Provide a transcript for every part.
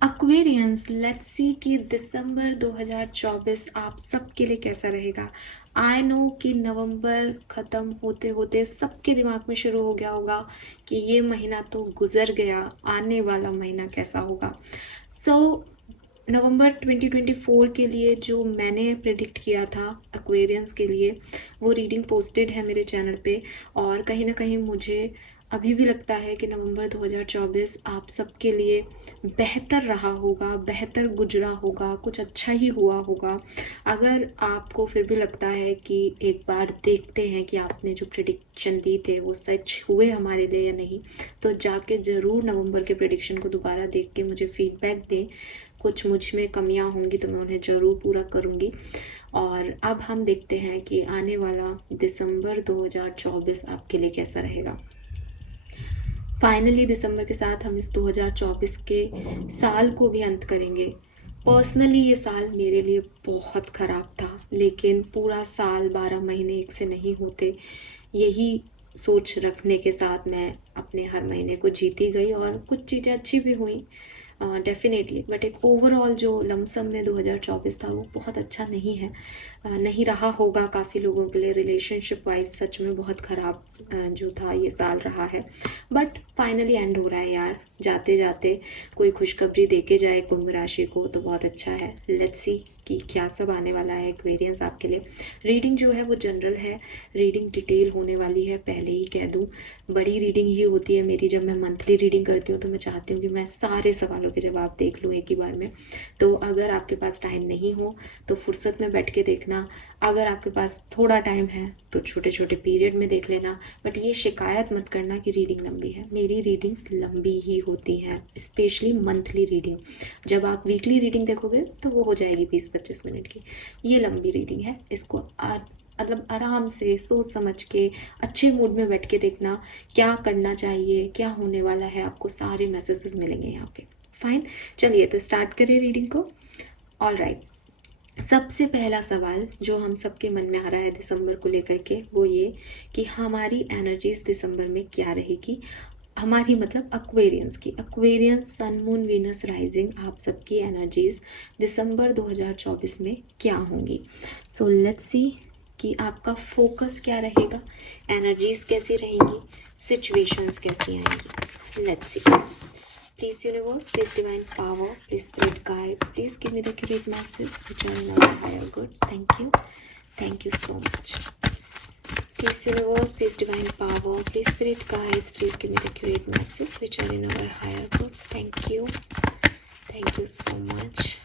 Aquarians, let's see कि दिसंबर 2024 आप सबके लिए कैसा रहेगा। आई नो कि नवंबर ख़त्म होते होते सबके दिमाग में शुरू हो गया होगा कि ये महीना तो गुजर गया, आने वाला महीना कैसा होगा। सो नवंबर 2024 के लिए जो मैंने प्रेडिक्ट किया था एक्वेरियंस के लिए, वो रीडिंग पोस्टेड है मेरे चैनल पे। और कहीं ना कहीं मुझे अभी भी लगता है कि नवंबर 2024 आप सबके लिए बेहतर रहा होगा, बेहतर गुजरा होगा, कुछ अच्छा ही हुआ होगा। अगर आपको फिर भी लगता है कि एक बार देखते हैं कि आपने जो प्रेडिक्शन दी थे वो सच हुए हमारे लिए या नहीं, तो जाके ज़रूर नवंबर के प्रेडिक्शन को दोबारा देख के मुझे फीडबैक दें। कुछ मुझ में कमियां होंगी तो मैं उन्हें ज़रूर पूरा करूँगी। और अब हम देखते हैं कि आने वाला दिसंबर 2024 आपके लिए कैसा रहेगा। फाइनली दिसंबर के साथ हम इस 2024 के साल को भी अंत करेंगे। पर्सनली ये साल मेरे लिए बहुत ख़राब था, लेकिन पूरा साल 12 महीने एक से नहीं होते, यही सोच रखने के साथ मैं अपने हर महीने को जीती गई और कुछ चीज़ें अच्छी भी हुई डेफिनेटली। बट एक ओवरऑल जो लमसम में 2024 था वो बहुत अच्छा नहीं है, नहीं रहा होगा काफ़ी लोगों के लिए। रिलेशनशिप वाइज सच में बहुत ख़राब जो था ये साल रहा है। बट फाइनली एंड हो रहा है यार, जाते जाते कोई खुशखबरी दे के जाए कुंभ राशि को तो बहुत अच्छा है। लेट्स सी कि क्या सब आने वाला है एक्वेरियंस आपके लिए। रीडिंग जो है वो जनरल है, रीडिंग डिटेल होने वाली है, पहले ही कह दूँ। बड़ी रीडिंग ही होती है मेरी। जब मैं मंथली रीडिंग करती हूँ तो मैं चाहती हूँ कि मैं सारे सवालों के जवाब देख लूँ एक ही बार में। तो अगर आपके पास टाइम नहीं हो तो फुर्सत में बैठ के देखना, अगर आपके पास थोड़ा टाइम है तो छोटे छोटे पीरियड में देख लेना। बट ये शिकायत मत करना कि रीडिंग लंबी है, मेरी रीडिंग्स लंबी ही होती हैं, स्पेशली मंथली रीडिंग। जब आप वीकली रीडिंग देखोगे तो वो हो जाएगी 20-25 मिनट की। ये लंबी रीडिंग है, इसको मतलब आराम से सोच समझ के अच्छे मूड में बैठ के देखना, क्या करना चाहिए, क्या होने वाला है, आपको सारे मैसेजेस मिलेंगे यहाँ पे। फाइन, चलिए तो स्टार्ट करें रीडिंग को। ऑल राइट, सबसे पहला सवाल जो हम सबके मन में आ रहा है दिसंबर को लेकर के वो ये कि हमारी एनर्जीज दिसंबर में क्या रहेगी। हमारी मतलब एक्वेरियंस की, Aquarians sun moon Venus rising, आप सबकी एनर्जीज दिसंबर 2024 में क्या होंगी। सो लेट्स सी कि आपका फोकस क्या रहेगा, एनर्जीज कैसी रहेंगी, सिचुएशंस कैसी आएंगी। Let's see. Please universe, please divine power, please spirit guides, please give me the accurate message which are in our higher goods. Thank you. Thank you so much. Please universe, please divine power, please spirit guides, please give me the accurate message which are in our higher goods. Thank you. Thank you so much.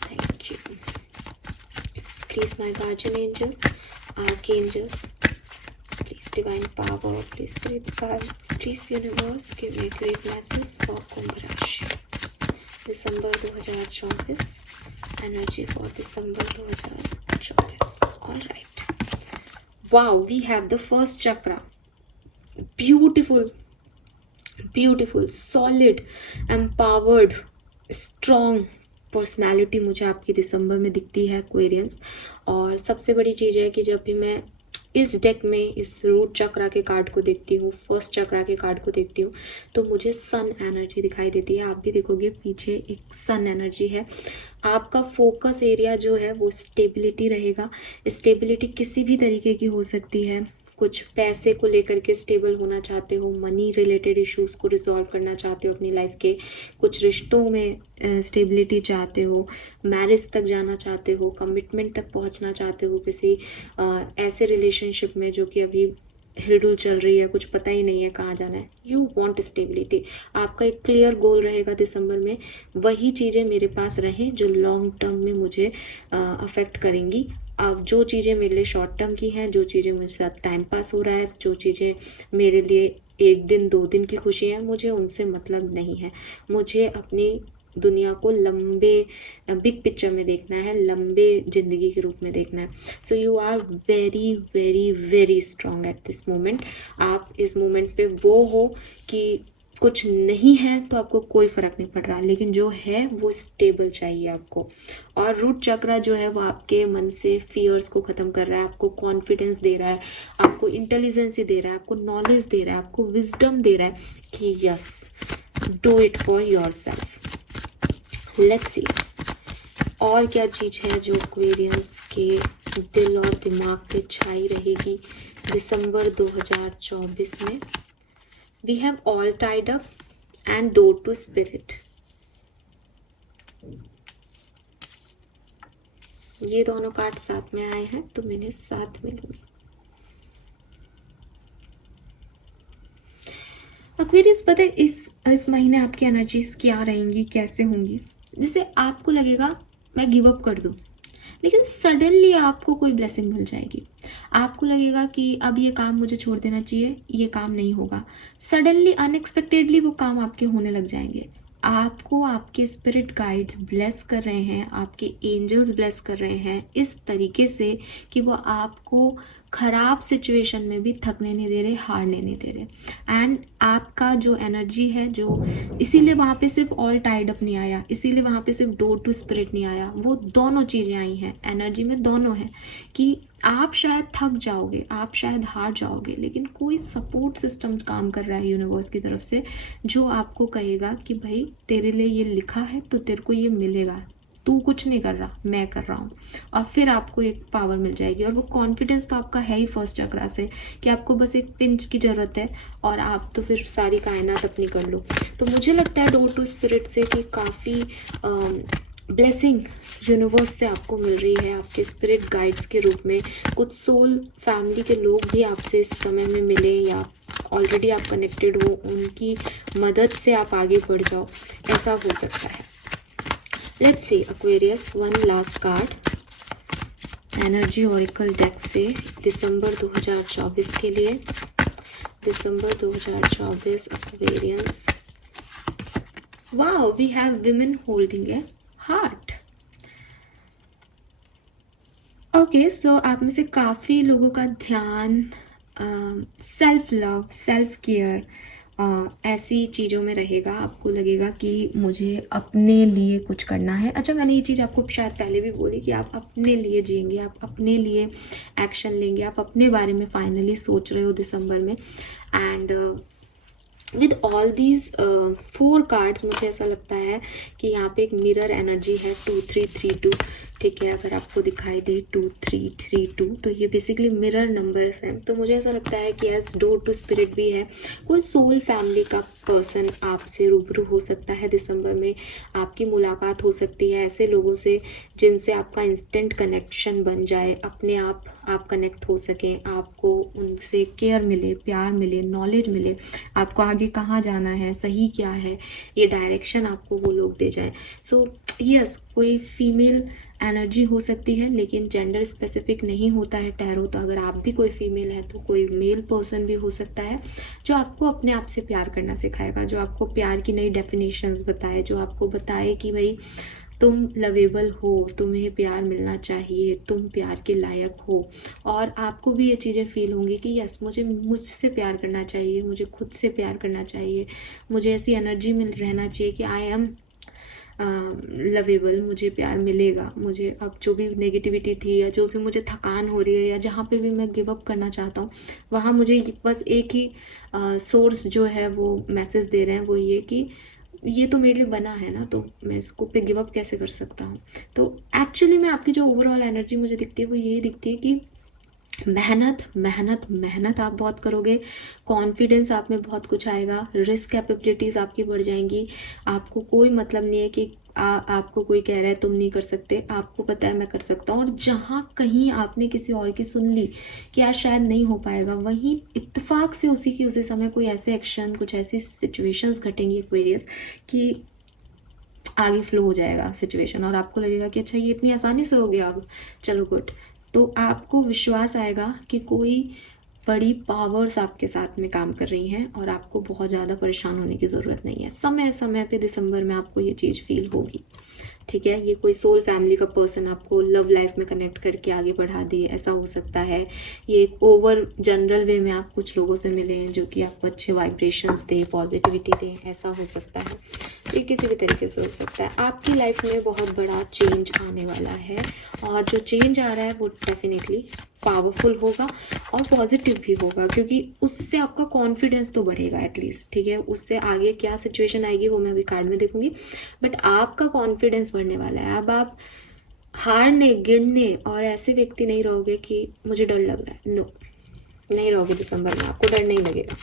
Thank you. Please my guardian angels, archangels, please divine power, please spirit guides, please universe give me a great message for Kumbh Rashi. December 2024, energy for December 2024. All right. Wow, we have the first chakra. Beautiful, beautiful, solid, empowered, strong personality मुझे आपकी दिसंबर में दिखती है Aquarians. और सबसे बड़ी चीज़ है कि जब भी मैं इस डेक में इस रूट चक्रा के कार्ड को देखती हूँ, फर्स्ट चक्रा के कार्ड को देखती हूँ, तो मुझे सन एनर्जी दिखाई देती है। आप भी देखोगे पीछे एक सन एनर्जी है। आपका फोकस एरिया जो है वो स्टेबिलिटी रहेगा। स्टेबिलिटी किसी भी तरीके की हो सकती है, कुछ पैसे को लेकर के स्टेबल होना चाहते हो, मनी रिलेटेड इश्यूज को रिजॉल्व करना चाहते हो अपनी लाइफ के, कुछ रिश्तों में स्टेबिलिटी चाहते हो, मैरिज तक जाना चाहते हो, कमिटमेंट तक पहुंचना चाहते हो किसी ऐसे रिलेशनशिप में जो कि अभी हिलडुल चल रही है, कुछ पता ही नहीं है कहाँ जाना है। यू वांट स्टेबिलिटी, आपका एक क्लियर गोल रहेगा दिसंबर में। वही चीज़ें मेरे पास रहें जो लॉन्ग टर्म में मुझे अफेक्ट करेंगी। अब जो चीज़ें मेरे लिए शॉर्ट टर्म की हैं, जो चीज़ें मुझे साथ टाइम पास हो रहा है, जो चीज़ें मेरे लिए 1 दिन 2 दिन की खुशी है, मुझे उनसे मतलब नहीं है। मुझे अपनी दुनिया को लंबे बिग पिक्चर में देखना है, लंबे जिंदगी के रूप में देखना है। So you are very very very strong at this moment. आप इस मोमेंट पे वो हो कि कुछ नहीं है तो आपको कोई फर्क नहीं पड़ रहा, लेकिन जो है वो स्टेबल चाहिए आपको। और रूट चक्रा जो है वो आपके मन से फियर्स को खत्म कर रहा है, आपको कॉन्फिडेंस दे रहा है, आपको इंटेलिजेंसी दे रहा है, आपको नॉलेज दे रहा है, आपको विजडम दे रहा है कि yes, do it for your self. Let's see और क्या चीज़ है जो एक्वेरियंस के दिल और दिमाग पे छाई रहेगी दिसंबर 2024 में। We have all tied up and door to spirit. ये दोनों कार्ड साथ में आए हैं तो मैंने साथ में लूंगी। एक्वेरियस, पता है इस महीने आपकी एनर्जीज क्या रहेंगी, कैसे होंगी। जैसे आपको लगेगा मैं गिव अप कर दूं, लेकिन सडनली आपको कोई ब्लेसिंग मिल जाएगी। आपको लगेगा कि अब ये काम मुझे छोड़ देना चाहिए, ये काम नहीं होगा। सडनली अनएक्सपेक्टेडली वो काम आपके होने लग जाएंगे। आपको आपके स्पिरिट गाइड्स ब्लेस कर रहे हैं, आपके एंजल्स ब्लेस कर रहे हैं इस तरीके से कि वो आपको खराब सिचुएशन में भी थकने नहीं दे रहे, हारने नहीं दे रहे। एंड आपका जो एनर्जी है, जो इसीलिए वहाँ पे सिर्फ ऑल टाइड अप नहीं आया, इसीलिए वहाँ पे सिर्फ डोर टू स्पिरिट नहीं आया, वो दोनों चीज़ें आई हैं एनर्जी में, दोनों हैं कि आप शायद थक जाओगे, आप शायद हार जाओगे, लेकिन कोई सपोर्ट सिस्टम काम कर रहा है यूनिवर्स की तरफ से, जो आपको कहेगा कि भाई तेरे लिए ये लिखा है तो तेरे को ये मिलेगा, तू कुछ नहीं कर रहा, मैं कर रहा हूँ। और फिर आपको एक पावर मिल जाएगी। और वो कॉन्फिडेंस तो आपका है ही फर्स्ट चक्रा से कि आपको बस एक पिंच की ज़रूरत है और आप तो फिर सारी कायनात अपनी कर लो। तो मुझे लगता है डोर टू स्पिरिट से कि काफ़ी ब्लेसिंग यूनिवर्स से आपको मिल रही है, आपके स्पिरिट गाइड्स के रूप में। कुछ सोल फैमिली के लोग भी आपसे इस समय में मिले, या ऑलरेडी आप कनेक्टेड हो, उनकी मदद से आप आगे बढ़ जाओ, ऐसा हो सकता है। Let's see Aquarius, one last card energy oracle deck से दिसंबर 2024 के लिए। दिसंबर 2024 Aquarians. Wow, we have women holding a heart. Okay, so आप में से काफ़ी लोगों का ध्यान सेल्फ लव, सेल्फ केयर, ऐसी चीज़ों में रहेगा। आपको लगेगा कि मुझे अपने लिए कुछ करना है। अच्छा, मैंने ये चीज़ आपको शायद पहले भी बोली कि आप अपने लिए जिएंगे, आप अपने लिए एक्शन लेंगे, आप अपने बारे में फाइनली सोच रहे हो दिसंबर में। And with all these 4 cards मुझे ऐसा लगता है कि यहाँ पे एक मिरर एनर्जी है 2332। ठीक है, अगर आपको दिखाई दे 2332 तो ये बेसिकली मिरर नंबर्स हैं। तो मुझे ऐसा लगता है कि एज डोर टू स्पिरिट भी है, कोई सोल फैमिली का पर्सन आपसे रूबरू हो सकता है दिसंबर में। आपकी मुलाकात हो सकती है ऐसे लोगों से जिनसे आपका इंस्टेंट कनेक्शन बन जाए, अपने आप कनेक्ट हो सकें, आपको उनसे केयर मिले, प्यार मिले, नॉलेज मिले, आपको आगे कहाँ जाना है, सही क्या है, ये डायरेक्शन आपको वो लोग दे जाए। सो यस, कोई फीमेल एनर्जी हो सकती है, लेकिन जेंडर स्पेसिफिक नहीं होता है टैरो। तो अगर आप भी कोई फीमेल है तो कोई मेल पर्सन भी हो सकता है जो आपको अपने आप से प्यार करना सिखाएगा, जो आपको प्यार की नई डेफिनेशंस बताए, जो आपको बताए कि भाई तुम लवेबल हो, तुम्हें प्यार मिलना चाहिए, तुम प्यार के लायक हो। और आपको भी ये चीज़ें फील होंगी कि यस, मुझे मुझसे प्यार करना चाहिए, मुझे खुद से प्यार करना चाहिए, मुझे ऐसी एनर्जी में रहना चाहिए कि आई एम लवेबल, मुझे प्यार मिलेगा। मुझे अब जो भी नेगेटिविटी थी या जो भी मुझे थकान हो रही है या जहाँ पे भी मैं गिव अप करना चाहता हूँ, वहाँ मुझे बस एक ही सोर्स जो है वो मैसेज दे रहे हैं, वो ये कि ये तो मेरे लिए बना है ना, तो मैं इसको पे गिव अप कैसे कर सकता हूँ। तो एक्चुअली में आपकी जो ओवरऑल एनर्जी मुझे दिखती है वो यही दिखती है कि मेहनत मेहनत मेहनत आप बहुत करोगे, कॉन्फिडेंस आप में बहुत कुछ आएगा, रिस्क कैपेबिलिटीज़ आपकी बढ़ जाएंगी। आपको कोई मतलब नहीं है कि आपको कोई कह रहा है तुम नहीं कर सकते, आपको पता है मैं कर सकता हूँ। और जहाँ कहीं आपने किसी और की सुन ली कि यार शायद नहीं हो पाएगा, वहीं इत्तेफाक से उसी समय कोई ऐसे एक्शन, कुछ ऐसी सिचुएशंस घटेंगी एक्वेरियस कि आगे फ्लो हो जाएगा सिचुएशन और आपको लगेगा कि अच्छा ये इतनी आसानी से हो गया, अब चलो गुड। तो आपको विश्वास आएगा कि कोई बड़ी पावर्स आपके साथ में काम कर रही हैं और आपको बहुत ज़्यादा परेशान होने की ज़रूरत नहीं है। समय समय पे दिसंबर में आपको ये चीज़ फील होगी। ठीक है, ये कोई सोल फैमिली का पर्सन आपको लव लाइफ में कनेक्ट करके आगे बढ़ा दे, ऐसा हो सकता है। ये एक ओवर जनरल वे में आप कुछ लोगों से मिले जो कि आपको अच्छे वाइब्रेशंस दें, पॉजिटिविटी दें, ऐसा हो सकता है। ये किसी भी तरीके से हो सकता है। आपकी लाइफ में बहुत बड़ा चेंज आने वाला है और जो चेंज आ रहा है वो डेफिनेटली पावरफुल होगा और पॉजिटिव भी होगा, क्योंकि उससे आपका कॉन्फिडेंस तो बढ़ेगा एटलीस्ट, ठीक है। उससे आगे क्या सिचुएशन आएगी वो मैं अभी कार्ड में देखूंगी, बट आपका कॉन्फिडेंस बढ़ने वाला है। अब आप हारने गिरने और ऐसे व्यक्ति नहीं रहोगे कि मुझे डर लग रहा है, नो, नहीं रहोगे दिसंबर में, आपको डर नहीं लगेगा।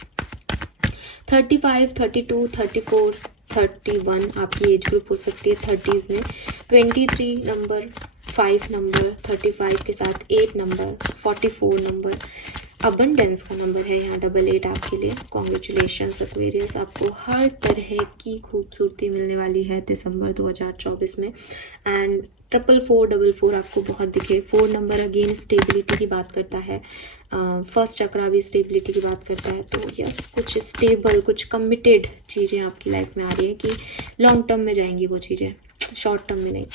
35, 32, 34, 31 आपकी एज ग्रुप हो सकती है 30s में। 23 नंबर, 5 नंबर, 35 के साथ 8 नंबर, 44 नंबर अबंडेंस का नंबर है यहाँ, 88 आपके लिए। कॉन्ग्रेचुलेशंस एक्वेरियस, आपको हर तरह की खूबसूरती मिलने वाली है दिसंबर 2024 में। एंड 4444 आपको बहुत दिखे। 4 नंबर अगेन स्टेबिलिटी की बात करता है, फर्स्ट चक्रा भी स्टेबिलिटी की बात करता है। तो यस, कुछ स्टेबल, कुछ कमिटेड चीज़ें आपकी लाइफ में आ रही है कि लॉन्ग टर्म में जाएंगी वो चीज़ें, शॉर्ट टर्म में नहीं।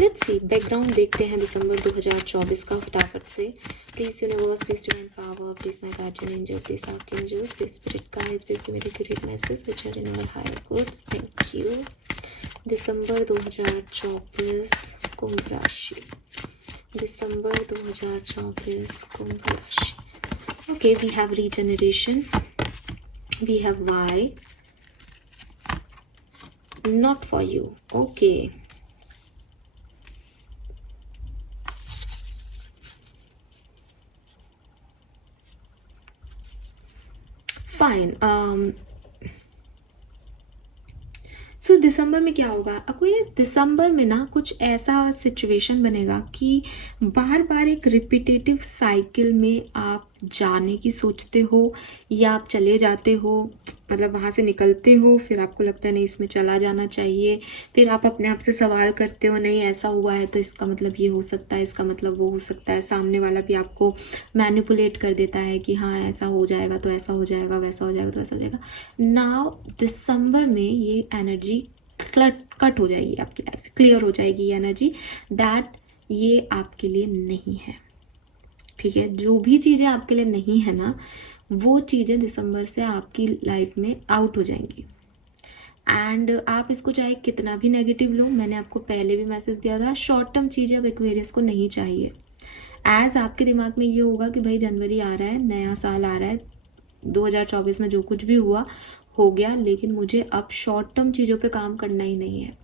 लेट्स सी, बैकग्राउंड देखते हैं दिसंबर 2024 का फटाफट से। Please universe, please divine power, please my guardian angel, please archangel, please spirit guides, please give me the accurate message which are in our higher goods. Thank you. दिसंबर 2024 कुंभ राशि, दिसंबर 2024 कुंभ राशि। Okay, we have regeneration, we have why not for you. Okay, fine. सो दिसंबर में क्या होगा Aquarius, दिसंबर में ना कुछ ऐसा सिचुएशन बनेगा कि बार बार एक रिपीटेटिव साइकिल में आप जाने की सोचते हो या आप चले जाते हो, मतलब वहाँ से निकलते हो, फिर आपको लगता है नहीं इसमें चला जाना चाहिए, फिर आप अपने आप से सवाल करते हो नहीं ऐसा हुआ है तो इसका मतलब ये हो सकता है, इसका मतलब वो हो सकता है। सामने वाला भी आपको मैनिपुलेट कर देता है कि हाँ ऐसा हो जाएगा तो ऐसा हो जाएगा, वैसा हो जाएगा तो वैसा हो जाएगा। नाउ दिसंबर में ये एनर्जी कट हो जाएगी आपकी लाइफ से, क्लियर हो जाएगी ये एनर्जी, दैट ये आपके लिए नहीं है, ठीक है। जो भी चीज़ें आपके लिए नहीं है ना, वो चीज़ें दिसंबर से आपकी लाइफ में आउट हो जाएंगी। एंड आप इसको चाहे कितना भी नेगेटिव लो, मैंने आपको पहले भी मैसेज दिया था, शॉर्ट टर्म चीज़ें अब एक्वेरियस को नहीं चाहिए। एज आपके दिमाग में ये होगा कि भाई जनवरी आ रहा है, नया साल आ रहा है, 2024 में जो कुछ भी हुआ हो गया, लेकिन मुझे अब शॉर्ट टर्म चीज़ों पे काम करना ही नहीं है,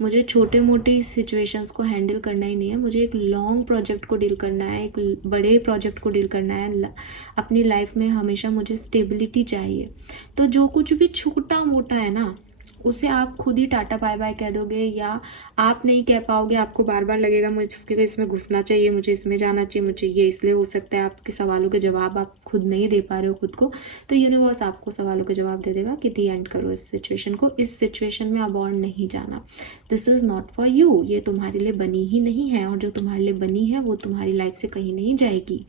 मुझे छोटे मोटे सिचुएशंस को हैंडल करना ही नहीं है, मुझे एक लॉन्ग प्रोजेक्ट को डील करना है, एक बड़े प्रोजेक्ट को डील करना है। अपनी लाइफ में हमेशा मुझे स्टेबिलिटी चाहिए। तो जो कुछ भी छोटा मोटा है ना, उसे आप खुद ही टाटा बाय बाय कह दोगे, या आप नहीं कह पाओगे, आपको बार बार लगेगा मुझे इसमें घुसना चाहिए, मुझे इसमें जाना चाहिए, मुझे ये इसलिए हो सकता है। आपके सवालों के जवाब आप खुद नहीं दे पा रहे हो खुद को, तो यूनिवर्स आपको सवालों के जवाब दे देगा कि दी एंड करो इस सिचुएशन को, इस सिचुएशन में अब और नहीं जाना, this is not for you, ये तुम्हारे लिए बनी ही नहीं है, और जो तुम्हारे लिए बनी है वो तुम्हारी लाइफ से कहीं नहीं जाएगी।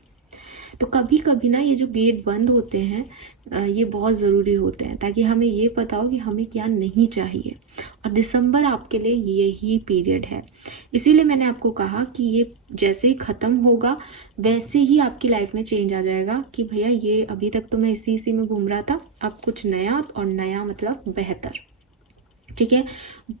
तो कभी कभी ना ये जो गेट बंद होते हैं ये बहुत ज़रूरी होते हैं, ताकि हमें ये पता हो कि हमें क्या नहीं चाहिए, और दिसंबर आपके लिए यही पीरियड है। इसीलिए मैंने आपको कहा कि ये जैसे ही ख़त्म होगा वैसे ही आपकी लाइफ में चेंज आ जाएगा कि भैया ये अभी तक तो मैं इसी में घूम रहा था, अब कुछ नया, और नया मतलब बेहतर, ठीक है।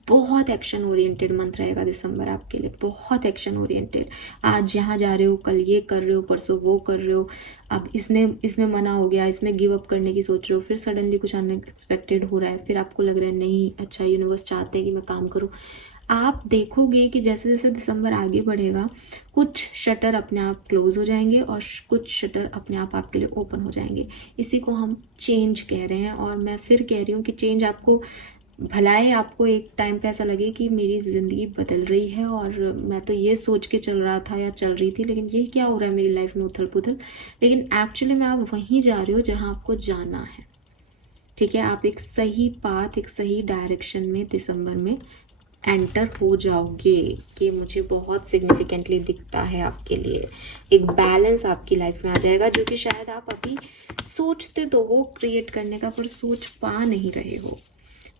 बहुत एक्शन ओरिएंटेड मंथ रहेगा दिसंबर आपके लिए, बहुत एक्शन ओरिएंटेड। आज यहाँ जा रहे हो, कल ये कर रहे हो, परसों वो कर रहे हो, अब इसमें मना हो गया, इसमें गिव अप करने की सोच रहे हो, फिर सडनली कुछ अनएक्सपेक्टेड हो रहा है, फिर आपको लग रहा है नहीं अच्छा यूनिवर्स चाहते हैं कि मैं काम करूँ। आप देखोगे कि जैसे जैसे दिसंबर आगे बढ़ेगा कुछ शटर अपने आप क्लोज हो जाएंगे और कुछ शटर अपने आप आपके लिए ओपन हो जाएंगे। इसी को हम चेंज कह रहे हैं, और मैं फिर कह रही हूँ कि चेंज आपको भलाए आपको एक टाइम पे ऐसा लगे कि मेरी ज़िंदगी बदल रही है और मैं तो ये सोच के चल रहा था या चल रही थी, लेकिन ये क्या हो रहा है मेरी लाइफ में उथल पुथल, लेकिन एक्चुअली में आप वहीं जा रहे हो जहाँ आपको जाना है, ठीक है। आप एक सही पाथ, एक सही डायरेक्शन में दिसंबर में एंटर हो जाओगे, कि मुझे बहुत सिग्निफिकेंटली दिखता है आपके लिए। एक बैलेंस आपकी लाइफ में आ जाएगा, जो कि शायद आप अभी सोचते तो हो क्रिएट करने का, पर सोच पा नहीं रहे हो,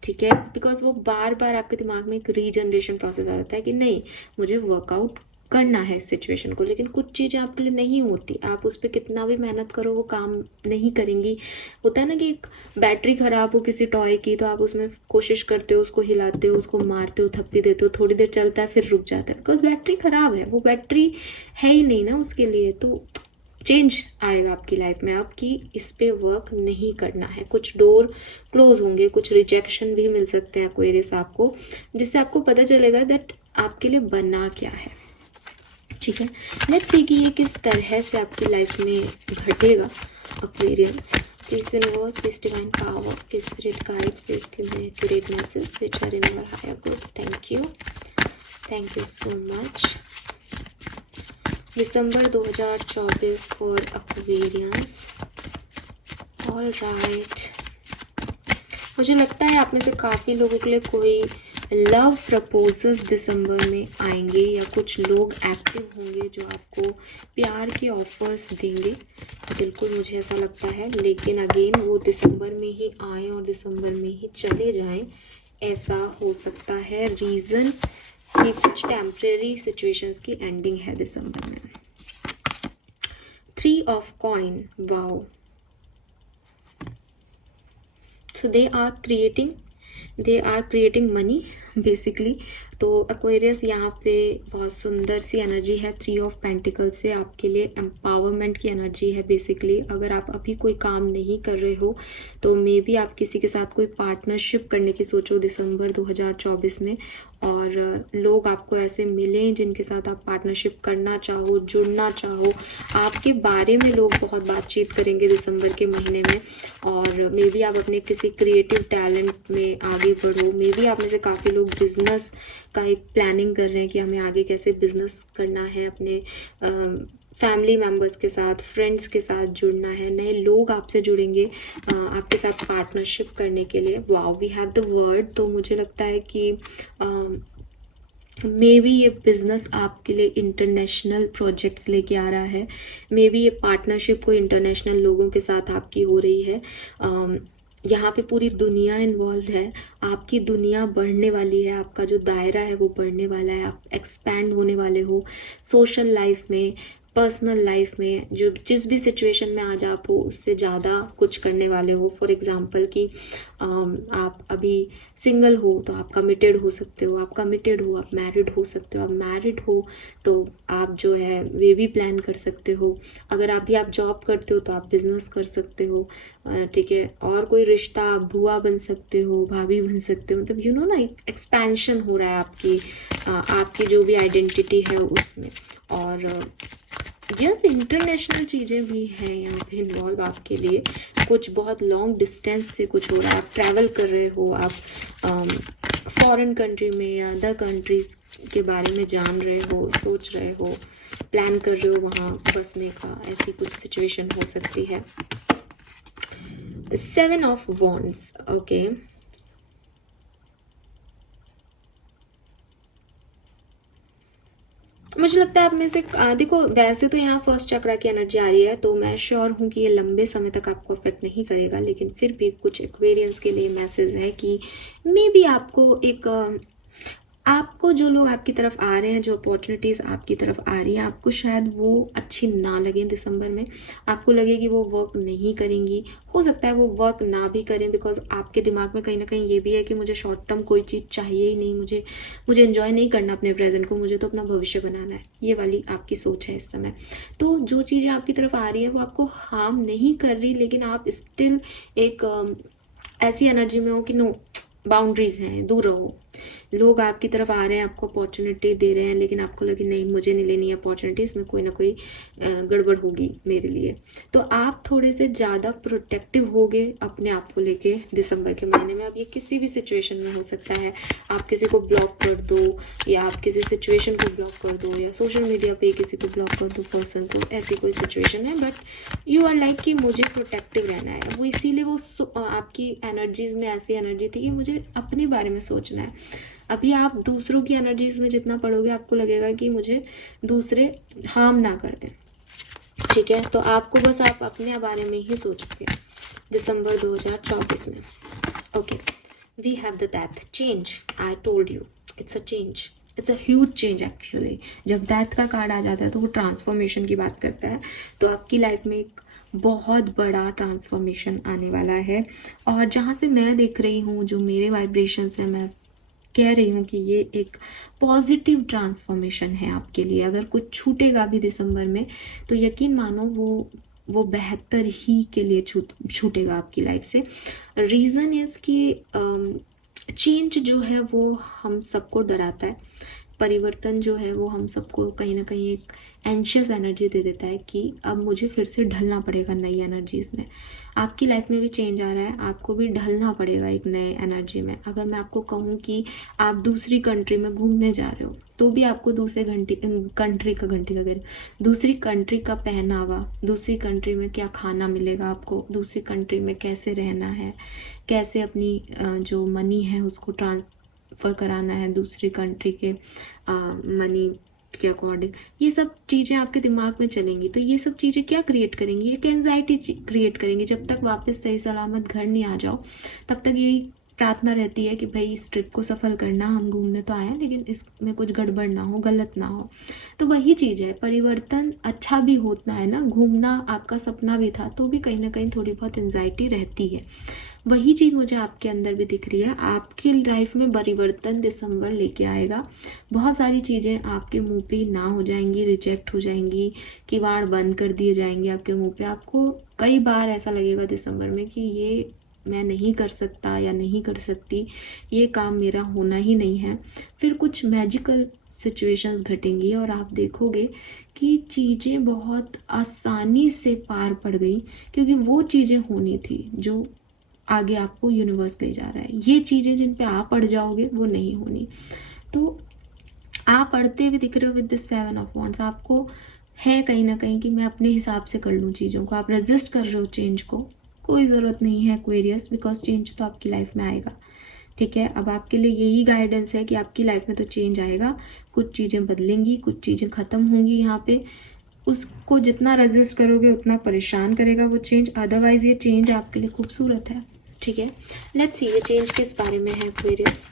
ठीक है। बिकॉज वो बार बार आपके दिमाग में एक रीजनरेशन प्रोसेस आ जाता है कि नहीं मुझे वर्कआउट करना है इस सिचुएशन को, लेकिन कुछ चीज़ें आपके लिए नहीं होती, आप उस पर कितना भी मेहनत करो वो काम नहीं करेंगी। होता है ना कि एक बैटरी ख़राब हो किसी टॉय की, तो आप उसमें कोशिश करते हो, उसको हिलाते हो, उसको मारते हो, थप्पी देते हो, थोड़ी देर चलता है फिर रुक जाता है, बिकॉज बैटरी ख़राब है, वो बैटरी है ही नहीं ना उसके लिए। तो चेंज आएगा आपकी लाइफ में अब कि इस पे वर्क नहीं करना है। कुछ डोर क्लोज होंगे, कुछ रिजेक्शन भी मिल सकते हैं एक्वेरियस आपको, जिससे आपको पता चलेगा दैट आपके लिए बना क्या है। ठीक है, लेट्स सी कि ये किस तरह से आपकी लाइफ में घटेगा Aquarius. Please universe, please divine power, please spirit guides, please give me accurate message which are in your higher goods. Thank you so much. December 2024 for Aquarius. Alright, मुझे लगता है आप में से काफ़ी लोगों के लिए कोई लव प्रपोजल्स दिसंबर में आएंगे, या कुछ लोग एक्टिव होंगे जो आपको प्यार के ऑफर्स देंगे। बिल्कुल मुझे ऐसा लगता है, लेकिन अगेन वो दिसंबर में ही आए और दिसंबर में ही चले जाएं, ऐसा हो सकता है। रीज़न कि कुछ टेम्परेरी सिचुएशंस की एंडिंग है दिसंबर में। 3 of coin, wow. So they are creating money basically। तो एक्वेरियस यहाँ पे बहुत सुंदर सी एनर्जी है। 3 ऑफ पेंटिकल से आपके लिए एम्पावरमेंट की एनर्जी है बेसिकली। अगर आप अभी कोई काम नहीं कर रहे हो तो मे बी आप किसी के साथ कोई पार्टनरशिप करने की सोचो दिसंबर 2024 में, और लोग आपको ऐसे मिलें जिनके साथ आप पार्टनरशिप करना चाहो, जुड़ना चाहो। आपके बारे में लोग बहुत बातचीत करेंगे दिसंबर के महीने में, और मे बी आप अपने किसी क्रिएटिव टैलेंट में आगे बढ़ो। मे बी आप में से काफ़ी लोग बिजनेस का एक प्लानिंग कर रहे हैं कि हमें आगे कैसे बिजनेस करना है, अपने फैमिली मेम्बर्स के साथ, फ्रेंड्स के साथ जुड़ना है। नए लोग आपसे जुड़ेंगे आपके साथ पार्टनरशिप करने के लिए। Wow, we have the word. तो मुझे लगता है कि मे बी ये बिजनेस आपके लिए इंटरनेशनल प्रोजेक्ट्स लेके आ रहा है। मे बी ये पार्टनरशिप कोई इंटरनेशनल लोगों के साथ आपकी हो रही है। यहाँ पे पूरी दुनिया इन्वॉल्व है, आपकी दुनिया बढ़ने वाली है, आपका जो दायरा है वो बढ़ने वाला है, आप एक्सपैंड होने वाले हो सोशल लाइफ में, पर्सनल लाइफ में। जो जिस भी सिचुएशन में आज आप हो उससे ज़्यादा कुछ करने वाले हो। फॉर एग्जांपल कि आप अभी सिंगल हो तो आप कमिटेड हो सकते हो, आप कमिटेड हो आप मैरिड हो सकते हो, आप मैरिड हो तो आप जो है वे भी प्लान कर सकते हो। अगर आप जॉब करते हो तो आप बिजनेस कर सकते हो। ठीक है, और कोई रिश्ता, आप बुआ बन सकते हो, भाभी बन सकते हो। मतलब यू नो ना, एक एक्सपेंशन हो रहा है आपकी जो भी आइडेंटिटी है उसमें। और यस, इंटरनेशनल चीज़ें भी हैं यहाँ पे इन्वॉल्व आपके लिए। कुछ बहुत लॉन्ग डिस्टेंस से कुछ हो रहा है, आप ट्रैवल कर रहे हो, आप फॉरेन कंट्री में या अदर कंट्रीज के बारे में जान रहे हो, सोच रहे हो, प्लान कर रहे हो वहाँ बसने का। ऐसी कुछ सिचुएशन हो सकती है। 7 ऑफ वॉन्ड्स, ओके। मुझे लगता है आप में से देखो, वैसे तो यहाँ फर्स्ट चक्रा की एनर्जी आ रही है, तो मैं श्योर हूँ कि ये लंबे समय तक आपको अफेक्ट नहीं करेगा, लेकिन फिर भी कुछ एक्वेरियंस के लिए मैसेज है कि मे बी आपको जो लोग आपकी तरफ आ रहे हैं, जो अपॉर्चुनिटीज़ आपकी तरफ आ रही हैं, आपको शायद वो अच्छी ना लगे दिसंबर में। आपको लगे कि वो वर्क नहीं करेंगी। हो सकता है वो वर्क ना भी करें, बिकॉज आपके दिमाग में कहीं ना कहीं ये भी है कि मुझे शॉर्ट टर्म कोई चीज़ चाहिए ही नहीं, मुझे एंजॉय नहीं करना अपने प्रेजेंट को, मुझे तो अपना भविष्य बनाना है। ये वाली आपकी सोच है इस समय। तो जो चीज़ें आपकी तरफ आ रही है वो आपको हार्म नहीं कर रही, लेकिन आप स्टिल एक ऐसी एनर्जी में हो कि नो, बाउंड्रीज हैं, दूर रहो। लोग आपकी तरफ आ रहे हैं, आपको अपॉर्चुनिटी दे रहे हैं, लेकिन आपको लगे नहीं, मुझे नहीं लेनी है अपॉर्चुनिटी, इसमें कोई ना कोई गड़बड़ होगी मेरे लिए। तो आप थोड़े से ज़्यादा प्रोटेक्टिव होगे अपने आप को लेके दिसंबर के महीने में। अब ये किसी भी सिचुएशन में हो सकता है। आप किसी को ब्लॉक कर दो, या आप किसी सिचुएशन को ब्लॉक कर दो, या सोशल मीडिया पे किसी को ब्लॉक कर दो, पर्सन को। ऐसी कोई सिचुएशन है, बट यू आर लाइक कि मुझे प्रोटेक्टिव रहना है। वो इसीलिए वो आपकी एनर्जीज में ऐसी एनर्जी थी कि मुझे अपने बारे में सोचना है। अभी आप दूसरों की एनर्जीज में जितना पढ़ोगे, आपको लगेगा कि मुझे दूसरे हार्म ना कर दें। ठीक है, तो आपको बस आप अपने बारे में ही सोचोगे दिसंबर 2024 में। Okay, we have the death change. I told you, it's a change. It's a huge change actually. जब डेथ का कार्ड आ जाता है तो वो ट्रांसफॉर्मेशन की बात करता है, तो आपकी लाइफ में एक बहुत बड़ा ट्रांसफॉर्मेशन आने वाला है। और जहाँ से मैं देख रही हूँ, जो मेरे वाइब्रेशंस हैं, मैं कह रही हूँ कि ये एक पॉजिटिव ट्रांसफॉर्मेशन है आपके लिए। अगर कुछ छूटेगा भी दिसंबर में तो यकीन मानो वो बेहतर ही के लिए छूटेगा आपकी लाइफ से। रीज़न इज़ कि चेंज जो है वो हम सबको डराता है। परिवर्तन जो है वो हम सबको कहीं ना कहीं एक एंशियस एनर्जी दे देता है कि अब मुझे फिर से ढलना पड़ेगा नई एनर्जीज में। आपकी लाइफ में भी चेंज आ रहा है, आपको भी ढलना पड़ेगा एक नए एनर्जी में। अगर मैं आपको कहूँ कि आप दूसरी कंट्री में घूमने जा रहे हो तो भी आपको दूसरी कंट्री का पहनावा, दूसरी कंट्री में क्या खाना मिलेगा आपको, दूसरी कंट्री में कैसे रहना है, कैसे अपनी जो मनी है उसको ट्रांसफ़र कराना है दूसरी कंट्री के मनी के अकॉर्डिंग। ये सब चीज़ें आपके दिमाग में चलेंगी, तो ये सब चीज़ें क्या क्रिएट करेंगी, एक एंजाइटी क्रिएट करेंगी। जब तक वापस सही सलामत घर नहीं आ जाओ तब तक यही प्रार्थना रहती है कि भाई इस ट्रिप को सफल करना, हम घूमने तो आए हैं लेकिन इसमें कुछ गड़बड़ ना हो, गलत ना हो। तो वही चीज़ है, परिवर्तन अच्छा भी होता है ना, घूमना आपका सपना भी था तो भी कहीं ना कहीं थोड़ी बहुत एंजाइटी रहती है। वही चीज़ मुझे आपके अंदर भी दिख रही है। आपकी लाइफ में परिवर्तन दिसंबर लेके आएगा। बहुत सारी चीज़ें आपके मुंह पे ना हो जाएंगी, रिजेक्ट हो जाएंगी, किवाड़ बंद कर दिए जाएंगे आपके मुंह पे। आपको कई बार ऐसा लगेगा दिसंबर में कि ये मैं नहीं कर सकता या नहीं कर सकती, ये काम मेरा होना ही नहीं है। फिर कुछ मैजिकल सिचुएशंस घटेंगी और आप देखोगे कि चीज़ें बहुत आसानी से पार पड़ गई, क्योंकि वो चीज़ें होनी थी जो आगे आपको यूनिवर्स ले जा रहा है। ये चीज़ें जिन पे आप अड़ जाओगे वो नहीं होनी। तो आप अड़ते हुए दिख रहे हो विद दिस 7 ऑफ वॉन्ड्स। आपको है कहीं ना कहीं कि मैं अपने हिसाब से कर लूँ चीज़ों को, आप रेजिस्ट कर रहे हो चेंज को। कोई ज़रूरत नहीं है एक्वेरियस, बिकॉज चेंज तो आपकी लाइफ में आएगा। ठीक है, अब आपके लिए यही गाइडेंस है कि आपकी लाइफ में तो चेंज आएगा, कुछ चीज़ें बदलेंगी, कुछ चीज़ें ख़त्म होंगी यहाँ पे। उसको जितना रेजिस्ट करोगे उतना परेशान करेगा वो चेंज, अदरवाइज ये चेंज आपके लिए खूबसूरत है। ठीक है, लेट्स सी ये चेंज किस बारे में है एक्वेरियस।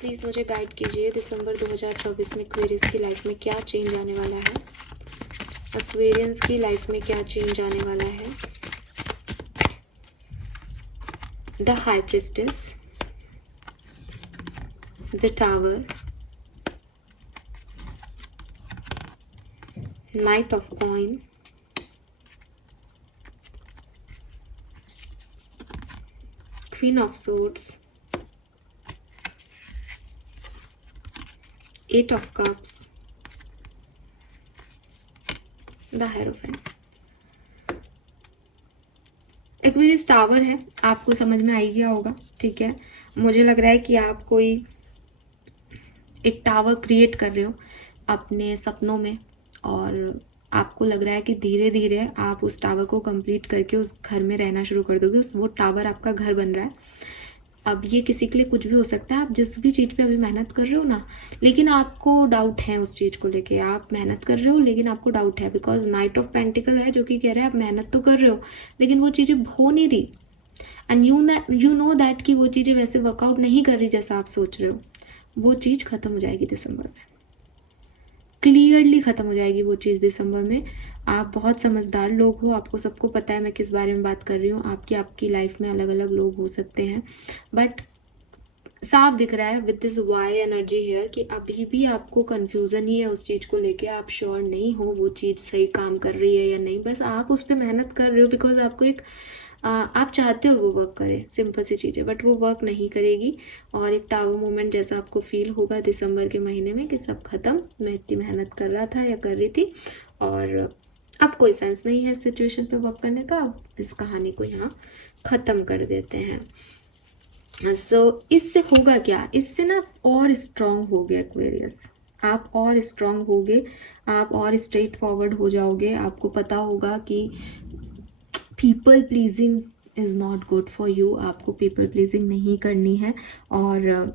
प्लीज़ मुझे गाइड कीजिए, दिसंबर 2024 में एक्वेरियस की लाइफ में क्या चेंज आने वाला है। एक्वेरियंस की लाइफ में क्या चेंज आने वाला है। The high priestess, the tower, night of coin, queen of swords, 8 of cups, the hierophant. Aquarius tower है, आपको समझ में आ ही गया होगा। ठीक है, मुझे लग रहा है कि आप कोई एक टावर क्रिएट कर रहे हो अपने सपनों में, और आपको लग रहा है कि धीरे धीरे आप उस टावर को कंप्लीट करके उस घर में रहना शुरू कर दोगे। वो टावर आपका घर बन रहा है। अब ये किसी के लिए कुछ भी हो सकता है। आप जिस भी चीज़ पे अभी मेहनत कर रहे हो ना, लेकिन आपको डाउट है उस चीज़ को लेके, आप मेहनत कर रहे हो लेकिन आपको डाउट है, बिकॉज नाइट ऑफ पेंटिकल है जो कि कह रहा है आप मेहनत तो कर रहे हो लेकिन वो चीज़ें हो नहीं रही, एंड यू नो दैट कि वो चीज़ें वैसे वर्कआउट नहीं कर रही जैसा आप सोच रहे हो। वो चीज़ खत्म हो जाएगी दिसंबर में, क्लियरली खत्म हो जाएगी वो चीज़ दिसंबर में। आप बहुत समझदार लोग हो, आपको सबको पता है मैं किस बारे में बात कर रही हूँ। आपकी लाइफ में अलग अलग लोग हो सकते हैं, बट साफ दिख रहा है with this why energy here कि अभी भी आपको कंफ्यूजन ही है उस चीज़ को लेके। आप श्योर नहीं हो वो चीज़ सही काम कर रही है या नहीं, बस आप उस पर मेहनत कर रहे हो बिकॉज आपको एक आप चाहते हो वो वर्क करे, सिंपल सी चीज़ है, बट वो वर्क नहीं करेगी। और एक टावर मोमेंट जैसा आपको फील होगा दिसंबर के महीने में कि सब खत्म, मैं इतनी मेहनत कर रहा था या कर रही थी और अब कोई सेंस नहीं है इस सिचुएशन पे वर्क करने का, अब इस कहानी को यहाँ ख़त्म कर देते हैं। इससे होगा क्या, इससे ना और स्ट्रांग हो गया एक्वेरियस, आप और स्ट्रांग होगे, आप और स्ट्रेट फॉरवर्ड हो जाओगे। आपको पता होगा कि people pleasing is not good for you, आपको पीपल प्लीजिंग नहीं करनी है। और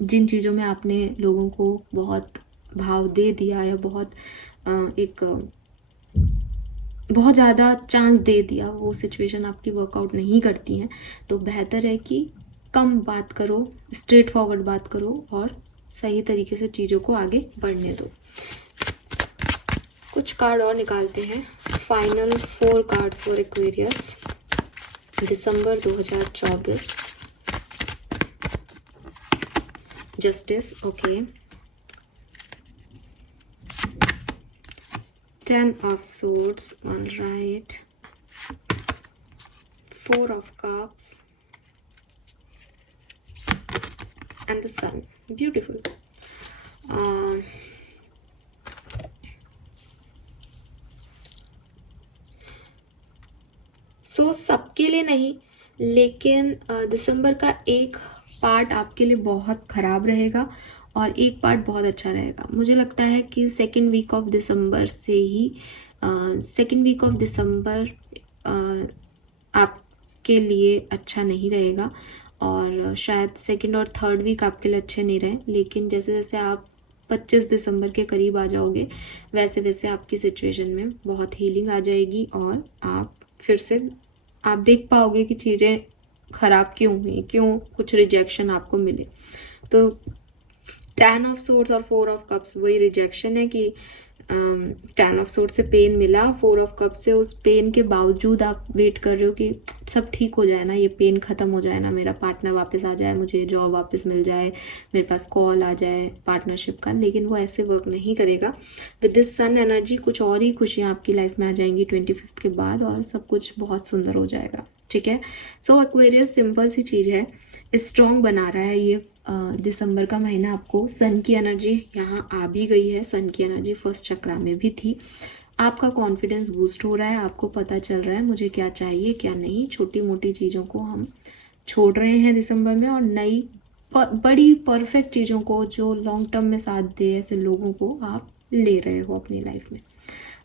जिन चीज़ों में आपने लोगों को बहुत भाव दे दिया या बहुत ज़्यादा चांस दे दिया, वो सिचुएशन आपकी वर्कआउट नहीं करती हैं, तो बेहतर है कि कम बात करो, स्ट्रेट फॉरवर्ड बात करो और सही तरीके से चीज़ों को आगे बढ़ने दो। कुछ कार्ड और निकालते हैं। Final 4 cards for Aquarius December 2024। Justice, okay. 10 of swords, all right. 4 of cups and the sun, beautiful. सो सबके लिए नहीं, लेकिन दिसंबर का एक पार्ट आपके लिए बहुत ख़राब रहेगा और एक पार्ट बहुत अच्छा रहेगा। मुझे लगता है कि सेकेंड वीक ऑफ दिसंबर से ही आपके लिए अच्छा नहीं रहेगा और शायद सेकेंड और थर्ड वीक आपके लिए अच्छे नहीं रहे, लेकिन जैसे जैसे आप 25 दिसंबर के करीब आ जाओगे वैसे वैसे आपकी सिचुएशन में बहुत हीलिंग आ जाएगी और आप फिर से आप देख पाओगे कि चीज़ें ख़राब क्यों हुई, क्यों कुछ रिजेक्शन आपको मिले। तो 10 ऑफ सोर्ड्स और 4 ऑफ कप्स वही रिजेक्शन है कि 10 ऑफ सोर्ड से पेन मिला, 4 ऑफ कप से उस पेन के बावजूद आप वेट कर रहे हो कि सब ठीक हो जाए ना, ये पेन ख़त्म हो जाए ना, मेरा पार्टनर वापस आ जाए, मुझे जॉब वापस मिल जाए, मेरे पास कॉल आ जाए पार्टनरशिप का। लेकिन वो ऐसे वर्क नहीं करेगा। विद दिस सन एनर्जी कुछ और ही खुशियाँ आपकी लाइफ में आ जाएंगी 25 के बाद और सब कुछ बहुत सुंदर हो जाएगा। ठीक है। सो एक्वेरियस सिंपल सी चीज़ है, स्ट्रॉन्ग बना रहा है ये दिसंबर का महीना आपको। सन की एनर्जी यहाँ आ भी गई है, सन की एनर्जी फर्स्ट चक्रा में भी थी। आपका कॉन्फिडेंस बूस्ट हो रहा है, आपको पता चल रहा है मुझे क्या चाहिए क्या नहीं। छोटी मोटी चीज़ों को हम छोड़ रहे हैं दिसंबर में और नई बड़ी परफेक्ट चीज़ों को जो लॉन्ग टर्म में साथ दे ऐसे लोगों को आप ले रहे हो अपनी लाइफ में।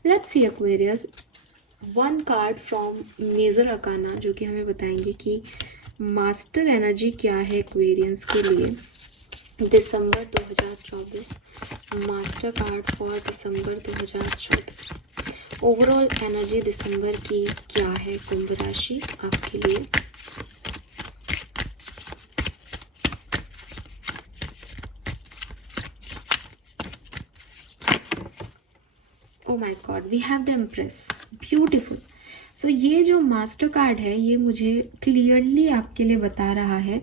Let's see Aquarius, 1 card from major arcana जो कि हमें बताएंगे कि मास्टर एनर्जी क्या है एक्वेरियंस के लिए दिसंबर 2024। Master card for December 2024। Overall energy दिसंबर की क्या है कुंभ राशि आपके लिए। Oh my god, we have the empress, beautiful. So ये जो मास्टर कार्ड है ये मुझे क्लियरली आपके लिए बता रहा है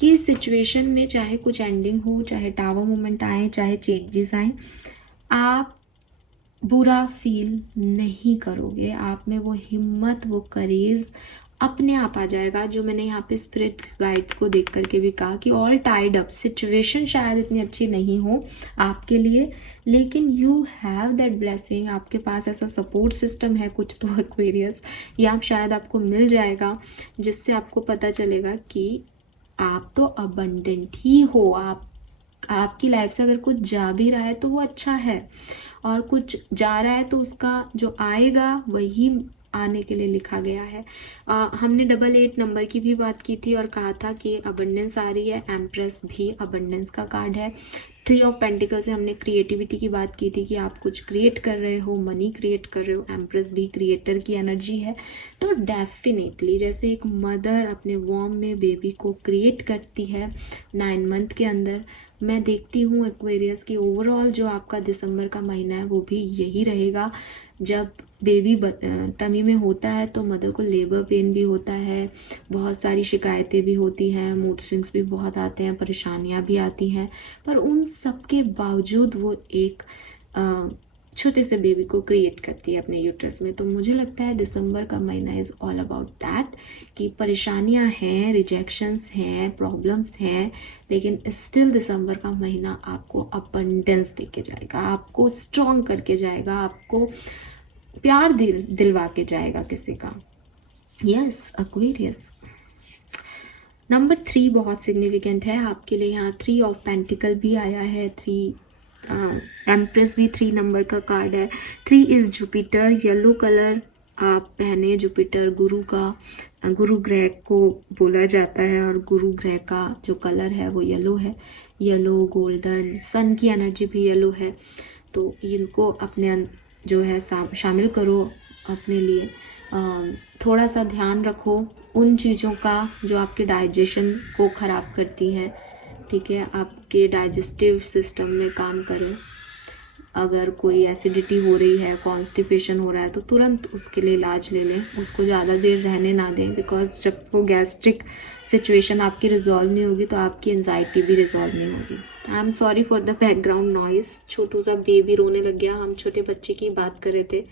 कि इस सिचुएशन में चाहे कुछ एंडिंग हो, चाहे टावर मोमेंट आए, चाहे चेंजेस आए, आप बुरा फील नहीं करोगे। आप में वो हिम्मत, वो करेज अपने आप आ जाएगा। जो मैंने यहाँ पे स्पिरिट गाइड्स को देख करके भी कहा कि ऑल टाइड अप, सिचुएशन शायद इतनी अच्छी नहीं हो आपके लिए, लेकिन यू हैव दैट ब्लेसिंग। आपके पास ऐसा सपोर्ट सिस्टम है कुछ तो एक्वेरियस, या आप शायद आपको मिल जाएगा जिससे आपको पता चलेगा कि आप तो अबंडेंट ही हो। आपकी लाइफ से अगर कुछ जा भी रहा है तो वो अच्छा है, और कुछ जा रहा है तो उसका जो आएगा वही आने के लिए लिखा गया है। हमने 88 नंबर की भी बात की थी और कहा था कि अबंडेंस आ रही है। एम्प्रेस भी अबंडेंस का कार्ड है। 3 ऑफ पेंटिकल से हमने क्रिएटिविटी की बात की थी कि आप कुछ क्रिएट कर रहे हो, मनी क्रिएट कर रहे हो। एम्प्रेस भी क्रिएटर की एनर्जी है। तो डेफिनेटली जैसे एक मदर अपने वॉर्म में बेबी को क्रिएट करती है 9 मंथ के अंदर, मैं देखती हूँ एक्वेरियस की ओवरऑल जो आपका दिसंबर का महीना है वो भी यही रहेगा। जब बेबी टमी में होता है तो मदर को लेबर पेन भी होता है, बहुत सारी शिकायतें भी होती हैं, मूड स्विंग्स भी बहुत आते हैं, परेशानियां भी आती हैं, पर उन सब के बावजूद वो एक छोटे से बेबी को क्रिएट करती है अपने यूट्रस में। तो मुझे लगता है दिसंबर का महीना इज़ ऑल अबाउट दैट कि परेशानियां हैं, रिजेक्शंस हैं, प्रॉब्लम्स हैं, लेकिन स्टिल दिसंबर का महीना आपको अबंडेंस दे के जाएगा, आपको स्ट्रॉन्ग करके जाएगा, आपको प्यार दिलवा के जाएगा किसी का। Yes Aquarius. नंबर 3 बहुत सिग्निफिकेंट है आपके लिए। यहाँ 3 ऑफ पेंटिकल भी आया है, 3 एम्प्रेस भी 3 नंबर का कार्ड है। 3 इज जुपिटर, येलो कलर आप पहने। जुपिटर गुरु ग्रह को बोला जाता है और गुरु ग्रह का जो कलर है वो येलो है, येलो गोल्डन। सन की एनर्जी भी येलो है, तो इनको अपने जो है शामिल करो अपने लिए। थोड़ा सा ध्यान रखो उन चीज़ों का जो आपके डाइजेशन को ख़राब करती हैं। ठीक है, आपके डाइजेस्टिव सिस्टम में काम करें। अगर कोई एसिडिटी हो रही है, कॉन्स्टिपेशन हो रहा है, तो तुरंत उसके लिए इलाज ले लें, उसको ज़्यादा देर रहने ना दें, बिकॉज जब वो गैस्ट्रिक सिचुएशन आपकी रिजॉल्व नहीं होगी तो आपकी एंजाइटी भी रिजॉल्व नहीं होगी। I am sorry for the background noise, छोटू सा बेबी रोने लग गया, हम छोटे बच्चे की बात कर रहे थे,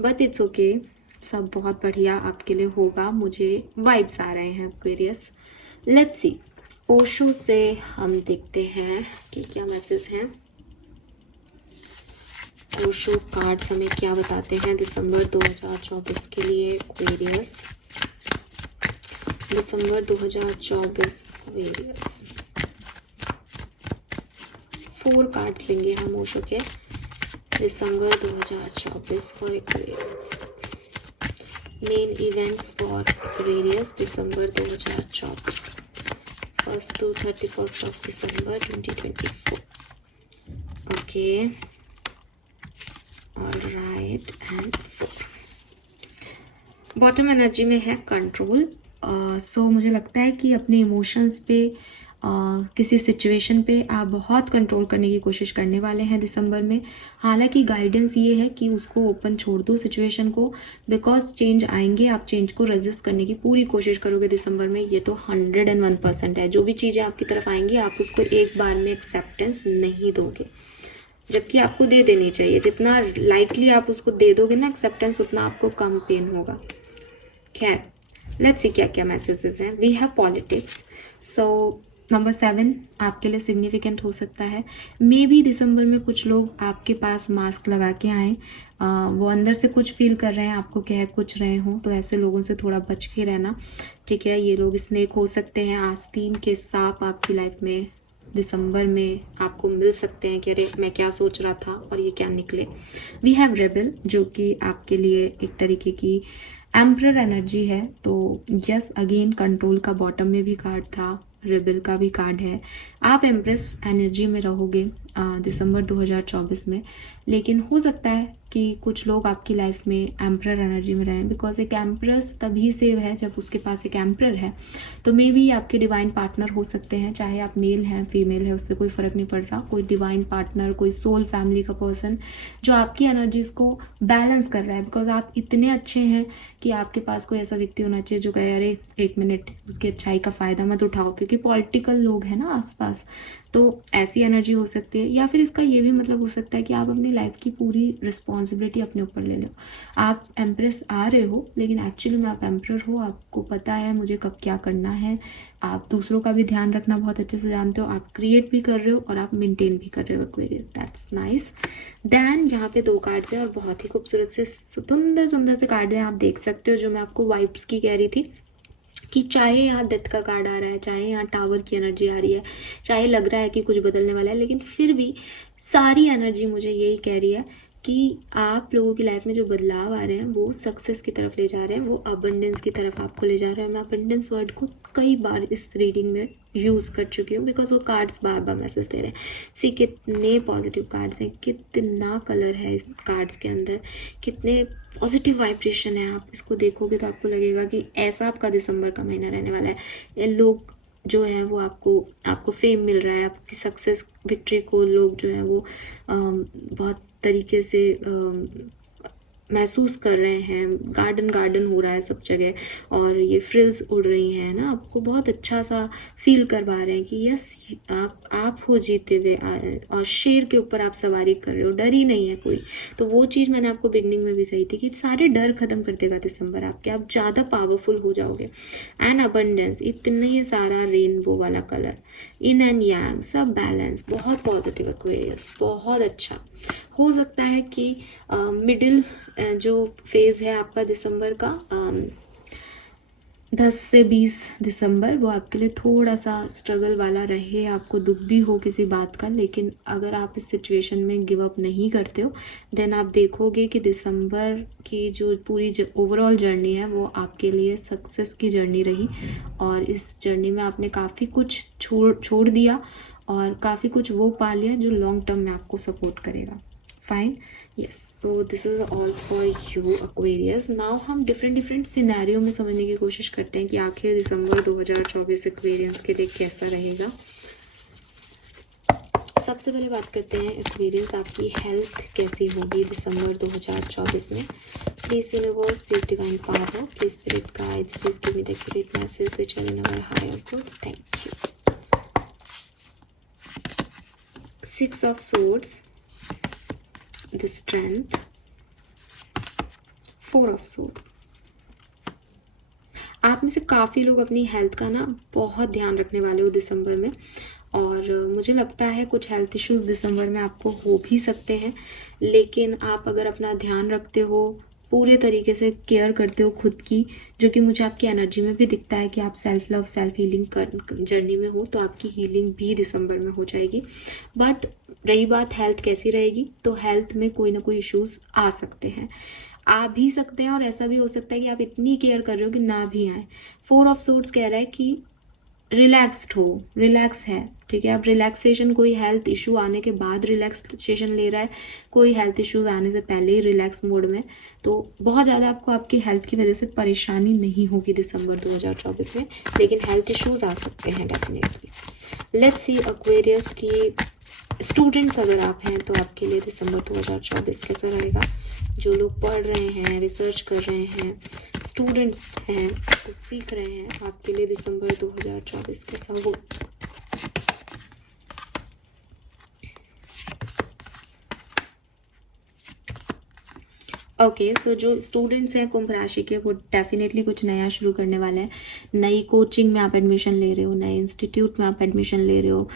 बट इट्स ओके, सब बहुत बढ़िया आपके लिए होगा। मुझे वाइब्स आ रहे हैं एक्वेरियस। लेट्स सी, ओशो से हम देखते हैं कि क्या मैसेज हैं। ओशो कार्ड्स हमें क्या बताते हैं दिसंबर 2024 के लिए एक्वेरियस। दिसंबर 2024 एक्वेरियस 4 कार्ड्स लेंगे हम ओशो के दिसंबर 2024 for Aquarius. Main events for Aquarius December 2024, 1st to 31st of December 2024. Okay, alright, and 4 bottom energy में है कंट्रोल। सो मुझे लगता है कि अपने इमोशंस पे किसी सिचुएशन पे आप बहुत कंट्रोल करने की कोशिश करने वाले हैं दिसंबर में। हालांकि गाइडेंस ये है कि उसको ओपन छोड़ दो सिचुएशन को, बिकॉज चेंज आएंगे, आप चेंज को रेजिस्ट करने की पूरी कोशिश करोगे दिसंबर में, ये तो 101% है। जो भी चीज़ें आपकी तरफ आएंगी आप उसको एक बार में एक्सेप्टेंस नहीं दोगे, जबकि आपको दे देनी चाहिए। जितना लाइटली आप उसको दे दोगे ना एक्सेप्टेंस, उतना आपको कम पेन होगा। खैर, लेट्स सी क्या क्या मैसेजेस हैं। We have politics, so number 7 आपके लिए सिग्निफिकेंट हो सकता है। मे बी दिसंबर में कुछ लोग आपके पास मास्क लगा के आए, वो अंदर से कुछ फील कर रहे हैं, आपको कह कुछ रहे हो, तो ऐसे लोगों से थोड़ा बच के रहना, ठीक है। ये लोग स्नेक हो सकते हैं, आस्तीन के सांप आपकी लाइफ में दिसंबर में आपको मिल सकते हैं कि अरे मैं क्या सोच रहा था और ये क्या निकले। वी हैव रेबल, जो कि आपके लिए एक तरीके की एम्परर एनर्जी है। तो यस, अगेन कंट्रोल का बॉटम में भी कार्ड था, रेबल का भी कार्ड है। आप एम्प्रेस एनर्जी में रहोगे दिसंबर 2024 में, लेकिन हो सकता है कि कुछ लोग आपकी लाइफ में एम्परर एनर्जी में रहें, बिकॉज एक एम्प्रेस तभी सेव है जब उसके पास एक एम्परर है। तो मे बी आपके डिवाइन पार्टनर हो सकते हैं, चाहे आप मेल हैं फीमेल है, उससे कोई फ़र्क नहीं पड़ रहा। कोई डिवाइन पार्टनर, कोई सोल फैमिली का पर्सन जो आपकी एनर्जीज को बैलेंस कर रहा है, बिकॉज आप इतने अच्छे हैं कि आपके पास कोई ऐसा व्यक्ति होना चाहिए जो कहे अरे एक मिनट, उसकी अच्छाई का फ़ायदा मत उठाओ, क्योंकि पॉलिटिकल लोग हैं ना आसपास। तो ऐसी एनर्जी हो सकती है, या फिर इसका ये भी मतलब हो सकता है कि आप अपनी लाइफ की पूरी रिस्पॉन्सिबिलिटी अपने ऊपर ले लो। आप एम्प्रेस आ रहे हो, लेकिन एक्चुअली में आप एम्परर हो, आपको पता है मुझे कब क्या करना है। आप दूसरों का भी ध्यान रखना बहुत अच्छे से जानते हो, आप क्रिएट भी कर रहे हो और आप मेंटेन भी कर रहे हो एक्वेरियस, दैट्स नाइस। देन यहाँ पे 2 कार्ड्स हैं और बहुत ही खूबसूरत से सुंदर सुंदर से कार्ड हैं, आप देख सकते हो, जो मैं आपको वाइब्स की कह रही थी कि चाहे यहाँ डेथ का कार्ड आ रहा है, चाहे यहाँ टावर की एनर्जी आ रही है, चाहे लग रहा है कि कुछ बदलने वाला है, लेकिन फिर भी सारी एनर्जी मुझे यही कह रही है कि आप लोगों की लाइफ में जो बदलाव आ रहे हैं वो सक्सेस की तरफ ले जा रहे हैं, वो अबंडेंस की तरफ आपको ले जा रहे हैं। मैं अबंडेंस वर्ड को कई बार इस रीडिंग में यूज़ कर चुकी हूँ, बिकॉज वो कार्ड्स बार बार मैसेज दे रहे हैं। सी कितने पॉजिटिव कार्ड्स हैं, कितना कलर है इस कार्ड्स के अंदर, कितने पॉजिटिव वाइब्रेशन है। आप इसको देखोगे तो आपको लगेगा कि ऐसा आपका दिसंबर का महीना रहने वाला है। ये लोग जो है वो आपको फेम मिल रहा है, आपकी सक्सेस विक्ट्री को लोग जो है वो बहुत तरीके से महसूस कर रहे हैं। गार्डन गार्डन हो रहा है सब जगह और ये फ्रिल्स उड़ रही हैं ना, आपको बहुत अच्छा सा फील करवा रहे हैं कि यस आप हो जीते हुए और शेर के ऊपर आप सवारी कर रहे हो, डर ही नहीं है कोई। तो वो चीज़ मैंने आपको बिगनिंग में भी कही थी कि सारे डर खत्म कर देगा दिसंबर आपके, आप ज़्यादा पावरफुल हो जाओगे। एंड अबंडेंस, इतने सारा रेनबो वाला कलर, इन एंड यांग, सब बैलेंस, बहुत पॉजिटिव एक्वेरियस, बहुत अच्छा। हो सकता है कि मिडिल जो फेज़ है आपका दिसंबर का 10 से 20 दिसंबर, वो आपके लिए थोड़ा सा स्ट्रगल वाला रहे, आपको दुख भी हो किसी बात का, लेकिन अगर आप इस सिचुएशन में गिव अप नहीं करते हो, देन आप देखोगे कि दिसंबर की जो पूरी ओवरऑल जर्नी है वो आपके लिए सक्सेस की जर्नी रही। और इस जर्नी में आपने काफ़ी कुछ छोड़ दिया और काफ़ी कुछ वो पा लिया जो लॉन्ग टर्म में आपको सपोर्ट करेगा। Fine, yes, so this is all for you Aquarius. Now हम डिफरेंट सिनेरियो में समझने की कोशिश करते हैं कि आखिर दिसंबर 2024 एक्वेरियंस के लिए कैसा रहेगा। सबसे पहले बात करते हैं एक्वेरियस, आपकी हेल्थ कैसी होगी दिसंबर 2024 में। Please universe, please divine power, please spirit guides, please give me the accurate message which are in our higher good. Thank you. 6 of swords, the strength, 4 of swords। आप में से काफ़ी लोग अपनी हेल्थ का ना बहुत ध्यान रखने वाले हो दिसंबर में, और मुझे लगता है कुछ हेल्थ इश्यूज दिसंबर में आपको हो भी सकते हैं, लेकिन आप अगर अपना ध्यान रखते हो, पूरे तरीके से केयर करते हो खुद की, जो कि मुझे आपकी एनर्जी में भी दिखता है कि आप self love self healing journey में हो, तो आपकी हीलिंग भी दिसंबर में हो जाएगी। बट रही बात हेल्थ कैसी रहेगी, तो हेल्थ में कोई ना कोई इश्यूज आ सकते हैं, आ भी सकते हैं, और ऐसा भी हो सकता है कि आप इतनी केयर कर रहे हो कि ना भी आए। 4 ऑफ सोर्ड्स कह रहा है कि रिलैक्स्ड हो, रिलैक्स है, ठीक है। अब रिलैक्सेशन कोई हेल्थ इशू आने के बाद रिलैक्सेशन ले रहा है, कोई हेल्थ इश्यूज आने से पहले ही रिलैक्स मोड में, तो बहुत ज़्यादा आपको आपकी हेल्थ की वजह से परेशानी नहीं होगी दिसंबर 2024 में, लेकिन हेल्थ इश्यूज आ सकते हैं डेफिनेटली। लेट्स सी एक्वेरियस की स्टूडेंट्स अगर आप हैं तो आपके लिए दिसंबर 2024 कैसा रहेगा। जो लोग पढ़ रहे हैं, रिसर्च कर रहे हैं, स्टूडेंट्स हैं, कुछ सीख रहे हैं, आपके लिए दिसंबर 2024 कैसा हो। ओके, सो जो स्टूडेंट्स हैं कुंभ राशि के, वो डेफिनेटली कुछ नया शुरू करने वाले हैं। नई कोचिंग में आप एडमिशन ले रहे हो, नए इंस्टीट्यूट में आप एडमिशन ले रहे हो,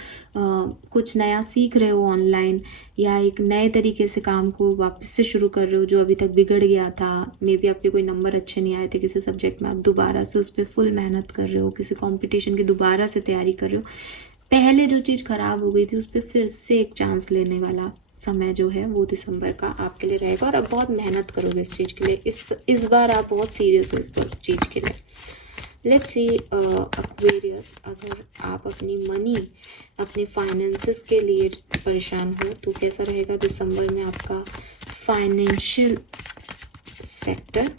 कुछ नया सीख रहे हो ऑनलाइन, या एक नए तरीके से काम को वापस से शुरू कर रहे हो जो अभी तक बिगड़ गया था। मे बी आपके कोई नंबर अच्छे नहीं आए थे किसी सब्जेक्ट में, आप दोबारा से उस पर फुल मेहनत कर रहे हो, किसी कॉम्पिटिशन की दोबारा से तैयारी कर रहे हो। पहले जो चीज़ खराब हो गई थी उस पर फिर से एक चांस लेने वाला समय जो है वो दिसंबर का आपके लिए रहेगा, और आप बहुत मेहनत करोगे इस चीज़ के लिए। इस बार आप बहुत सीरियस हो इस चीज़ के लिए। लेट्स सी एक्वेरियस, अगर आप अपनी मनी, अपने फाइनेंसेस के लिए परेशान हो तो कैसा रहेगा दिसंबर में आपका फाइनेंशियल सेक्टर,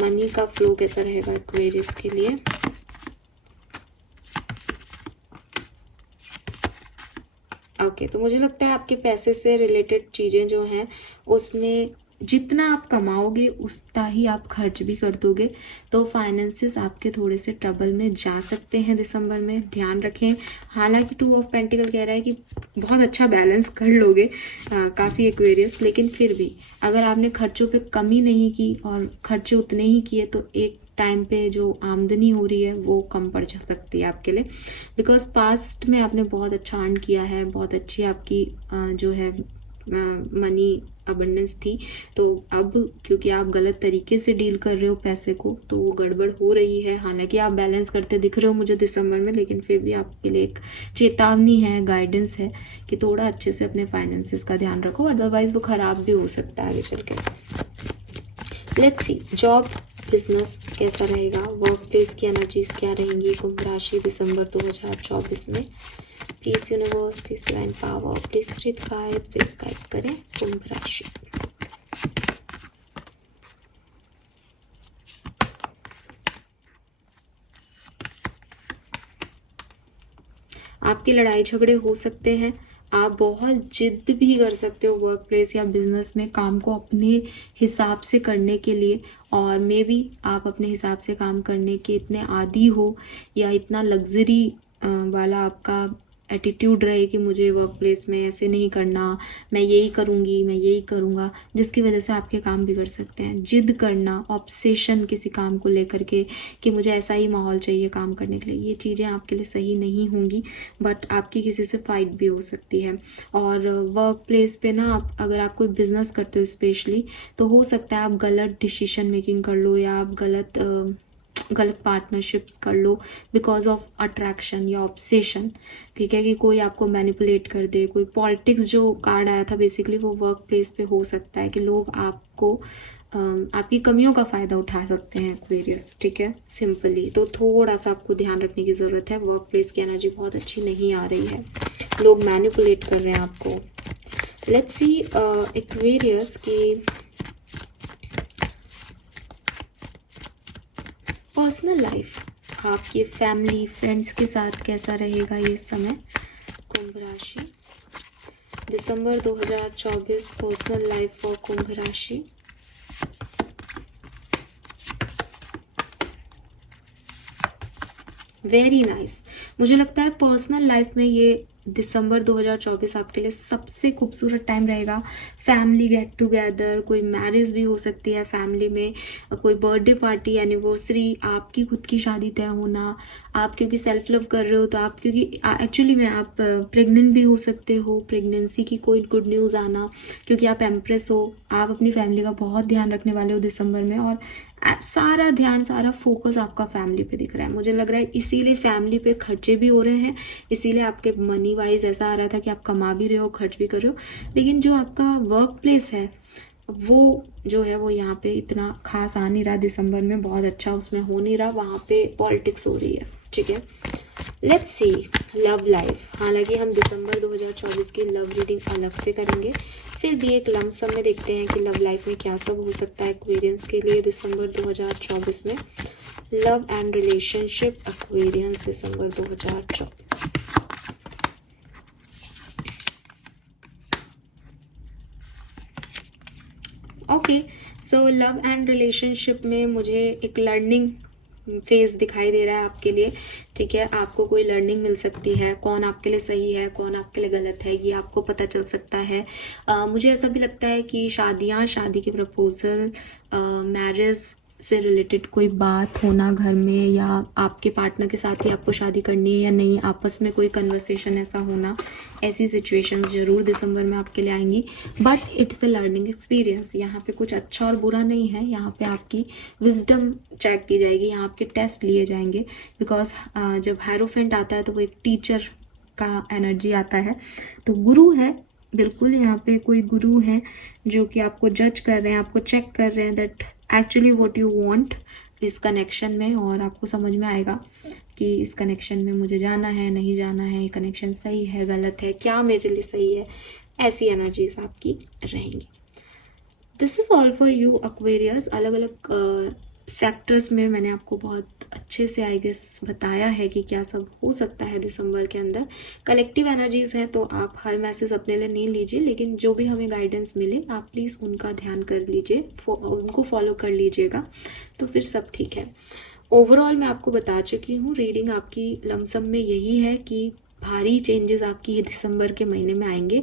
मनी का फ्लो कैसा रहेगा एक्वेरियस के लिए। ओके, तो मुझे लगता है आपके पैसे से रिलेटेड चीज़ें जो हैं उसमें जितना आप कमाओगे उतना ही आप खर्च भी कर दोगे, तो फाइनेंसेस आपके थोड़े से ट्रबल में जा सकते हैं दिसंबर में, ध्यान रखें। हालांकि 2 ऑफ पेंटिकल कह रहा है कि बहुत अच्छा बैलेंस कर लोगे काफ़ी एक्वेरियस, लेकिन फिर भी अगर आपने खर्चों पे कमी नहीं की और खर्चे उतने ही किए तो एक टाइम पे जो आमदनी हो रही है वो कम पड़ जा सकती है आपके लिए, बिकॉज पास्ट में आपने बहुत अच्छा अर्न किया है, बहुत अच्छी आपकी जो है मनी अबंडेंस थी, तो अब क्योंकि आप गलत तरीके से डील कर रहे हो पैसे को तो वो गड़बड़ हो रही है। हालांकि आप बैलेंस करते दिख रहे हो मुझे दिसंबर में, लेकिन फिर भी आपके लिए एक चेतावनी है, गाइडेंस है कि थोड़ा अच्छे से अपने फाइनेंसेस का ध्यान रखो, अदरवाइज वो खराब भी हो सकता है आगे चल के। लेट्स सी जॉब बिजनेस कैसा रहेगा, वर्क प्लेस की एनर्जीज क्या रहेंगी कुंभ राशि दिसंबर 2024 में। Please universe, please divine power, please spirit guide, please guide करें कुंभ राशि। आपकी लड़ाई झगड़े हो सकते हैं, आप बहुत जिद भी कर सकते हो वर्क प्लेस या बिजनेस में काम को अपने हिसाब से करने के लिए, और मे बी आप अपने हिसाब से काम करने के इतने आदी हो या इतना लग्जरी वाला आपका एटीट्यूड रहे कि मुझे वर्क प्लेस में ऐसे नहीं करना, मैं यही करूँगी, मैं यही करूँगा, जिसकी वजह से आपके काम बिगड़ सकते हैं। जिद करना, ऑब्सेशन किसी काम को लेकर के कि मुझे ऐसा ही माहौल चाहिए काम करने के लिए, ये चीज़ें आपके लिए सही नहीं होंगी, बट आपकी किसी से फाइट भी हो सकती है। और वर्क प्लेस पे ना आप अगर आप कोई बिजनेस करते हो स्पेशली, तो हो सकता है आप गलत डिसीजन मेकिंग कर लो या आप गलत पार्टनरशिप्स कर लो बिकॉज ऑफ अट्रैक्शन या ऑब्सेशन, ठीक है, कि कोई आपको मैनिपुलेट कर दे। कोई पॉलिटिक्स जो कार्ड आया था बेसिकली वो वर्क प्लेस पे हो सकता है कि लोग आपको आपकी कमियों का फ़ायदा उठा सकते हैं एक्वेरियस, ठीक है, सिंपली। तो थोड़ा सा आपको ध्यान रखने की ज़रूरत है, वर्क प्लेस की एनर्जी बहुत अच्छी नहीं आ रही है, लोग मैनिपुलेट कर रहे हैं आपको। लेट्स सी एक्वेरियस की पर्सनल लाइफ, आपकी फैमिली फ्रेंड्स के साथ कैसा रहेगा ये समय कुंभ राशि। दिसंबर 2024 पर्सनल लाइफ फॉर कुंभ राशि। Very nice. मुझे लगता है पर्सनल लाइफ में ये दिसंबर 2024 आपके लिए सबसे खूबसूरत टाइम रहेगा। फैमिली गेट टुगेदर, कोई मैरिज भी हो सकती है फैमिली में, कोई बर्थडे पार्टी, एनिवर्सरी, आपकी खुद की शादी तय होना, आप क्योंकि सेल्फ लव कर रहे हो तो आप क्योंकि एक्चुअली में आप प्रेग्नेंट भी हो सकते हो, प्रेगनेंसी की कोई गुड न्यूज़ आना, क्योंकि आप एम्प्रेस हो, आप अपनी फैमिली का बहुत ध्यान रखने वाले हो दिसंबर में, और सारा ध्यान, सारा फोकस आपका फैमिली पे दिख रहा है। मुझे लग रहा है इसीलिए फैमिली पे खर्चे भी हो रहे हैं, इसीलिए आपके मनी वाइज ऐसा आ रहा था कि आप कमा भी रहे हो, खर्च भी कर रहे हो, लेकिन जो आपका वर्क प्लेस है वो जो है वो यहाँ पे इतना खास आ नहीं रहा दिसंबर में, बहुत अच्छा उसमें हो नहीं रहा, वहाँ पे पॉलिटिक्स हो रही है। ठीक है, लेट्स सी लव लाइफ। हालांकि हम दिसंबर 2024 की लव रीडिंग अलग से करेंगे, फिर भी एक लमसम में देखते हैं कि लव लाइफ में क्या सब हो सकता है एक्वेरियंस के लिए दिसंबर 2024 में। Love and relationship Aquarians December 2024। Okay, so love and relationship में मुझे एक लर्निंग फेज दिखाई दे रहा है आपके लिए। ठीक है, आपको कोई लर्निंग मिल सकती है, कौन आपके लिए सही है, कौन आपके लिए गलत है, ये आपको पता चल सकता है। मुझे ऐसा भी लगता है कि शादी के प्रपोजल, मैरिज से रिलेटेड कोई बात होना घर में, या आपके पार्टनर के साथ ही आपको शादी करनी है या नहीं, आपस में कोई कन्वर्सेशन ऐसा होना, ऐसी सिचुएशंस जरूर दिसंबर में आपके लिए आएंगी। But it's a learning experience, यहाँ पे कुछ अच्छा और बुरा नहीं है, यहाँ पे आपकी विजडम चेक की जाएगी, यहाँ आपके टेस्ट लिए जाएंगे। बिकॉज जब हायरोफेंट आता है तो वो एक टीचर का एनर्जी आता है, तो गुरु है, बिल्कुल यहाँ पे कोई गुरु है जो कि आपको जज कर रहे हैं, आपको चेक कर रहे हैं that actually what you want इस कनेक्शन में, और आपको समझ में आएगा कि इस कनेक्शन में मुझे जाना है, नहीं जाना है, कनेक्शन सही है, गलत है, क्या मेरे लिए सही है, ऐसी एनर्जीज आपकी रहेंगी। This is all for you Aquarius. अलग अलग सेक्टर्स में मैंने आपको बहुत अच्छे से आई गेस बताया है कि क्या सब हो सकता है दिसंबर के अंदर। कलेक्टिव एनर्जीज है तो आप हर मैसेज अपने लिए नहीं लीजिए, लेकिन जो भी हमें गाइडेंस मिले आप प्लीज़ उनका ध्यान कर लीजिए, उनको फॉलो कर लीजिएगा, तो फिर सब ठीक है। ओवरऑल मैं आपको बता चुकी हूँ, रीडिंग आपकी लमसम में यही है कि भारी चेंजेस आपकी दिसंबर के महीने में आएंगे,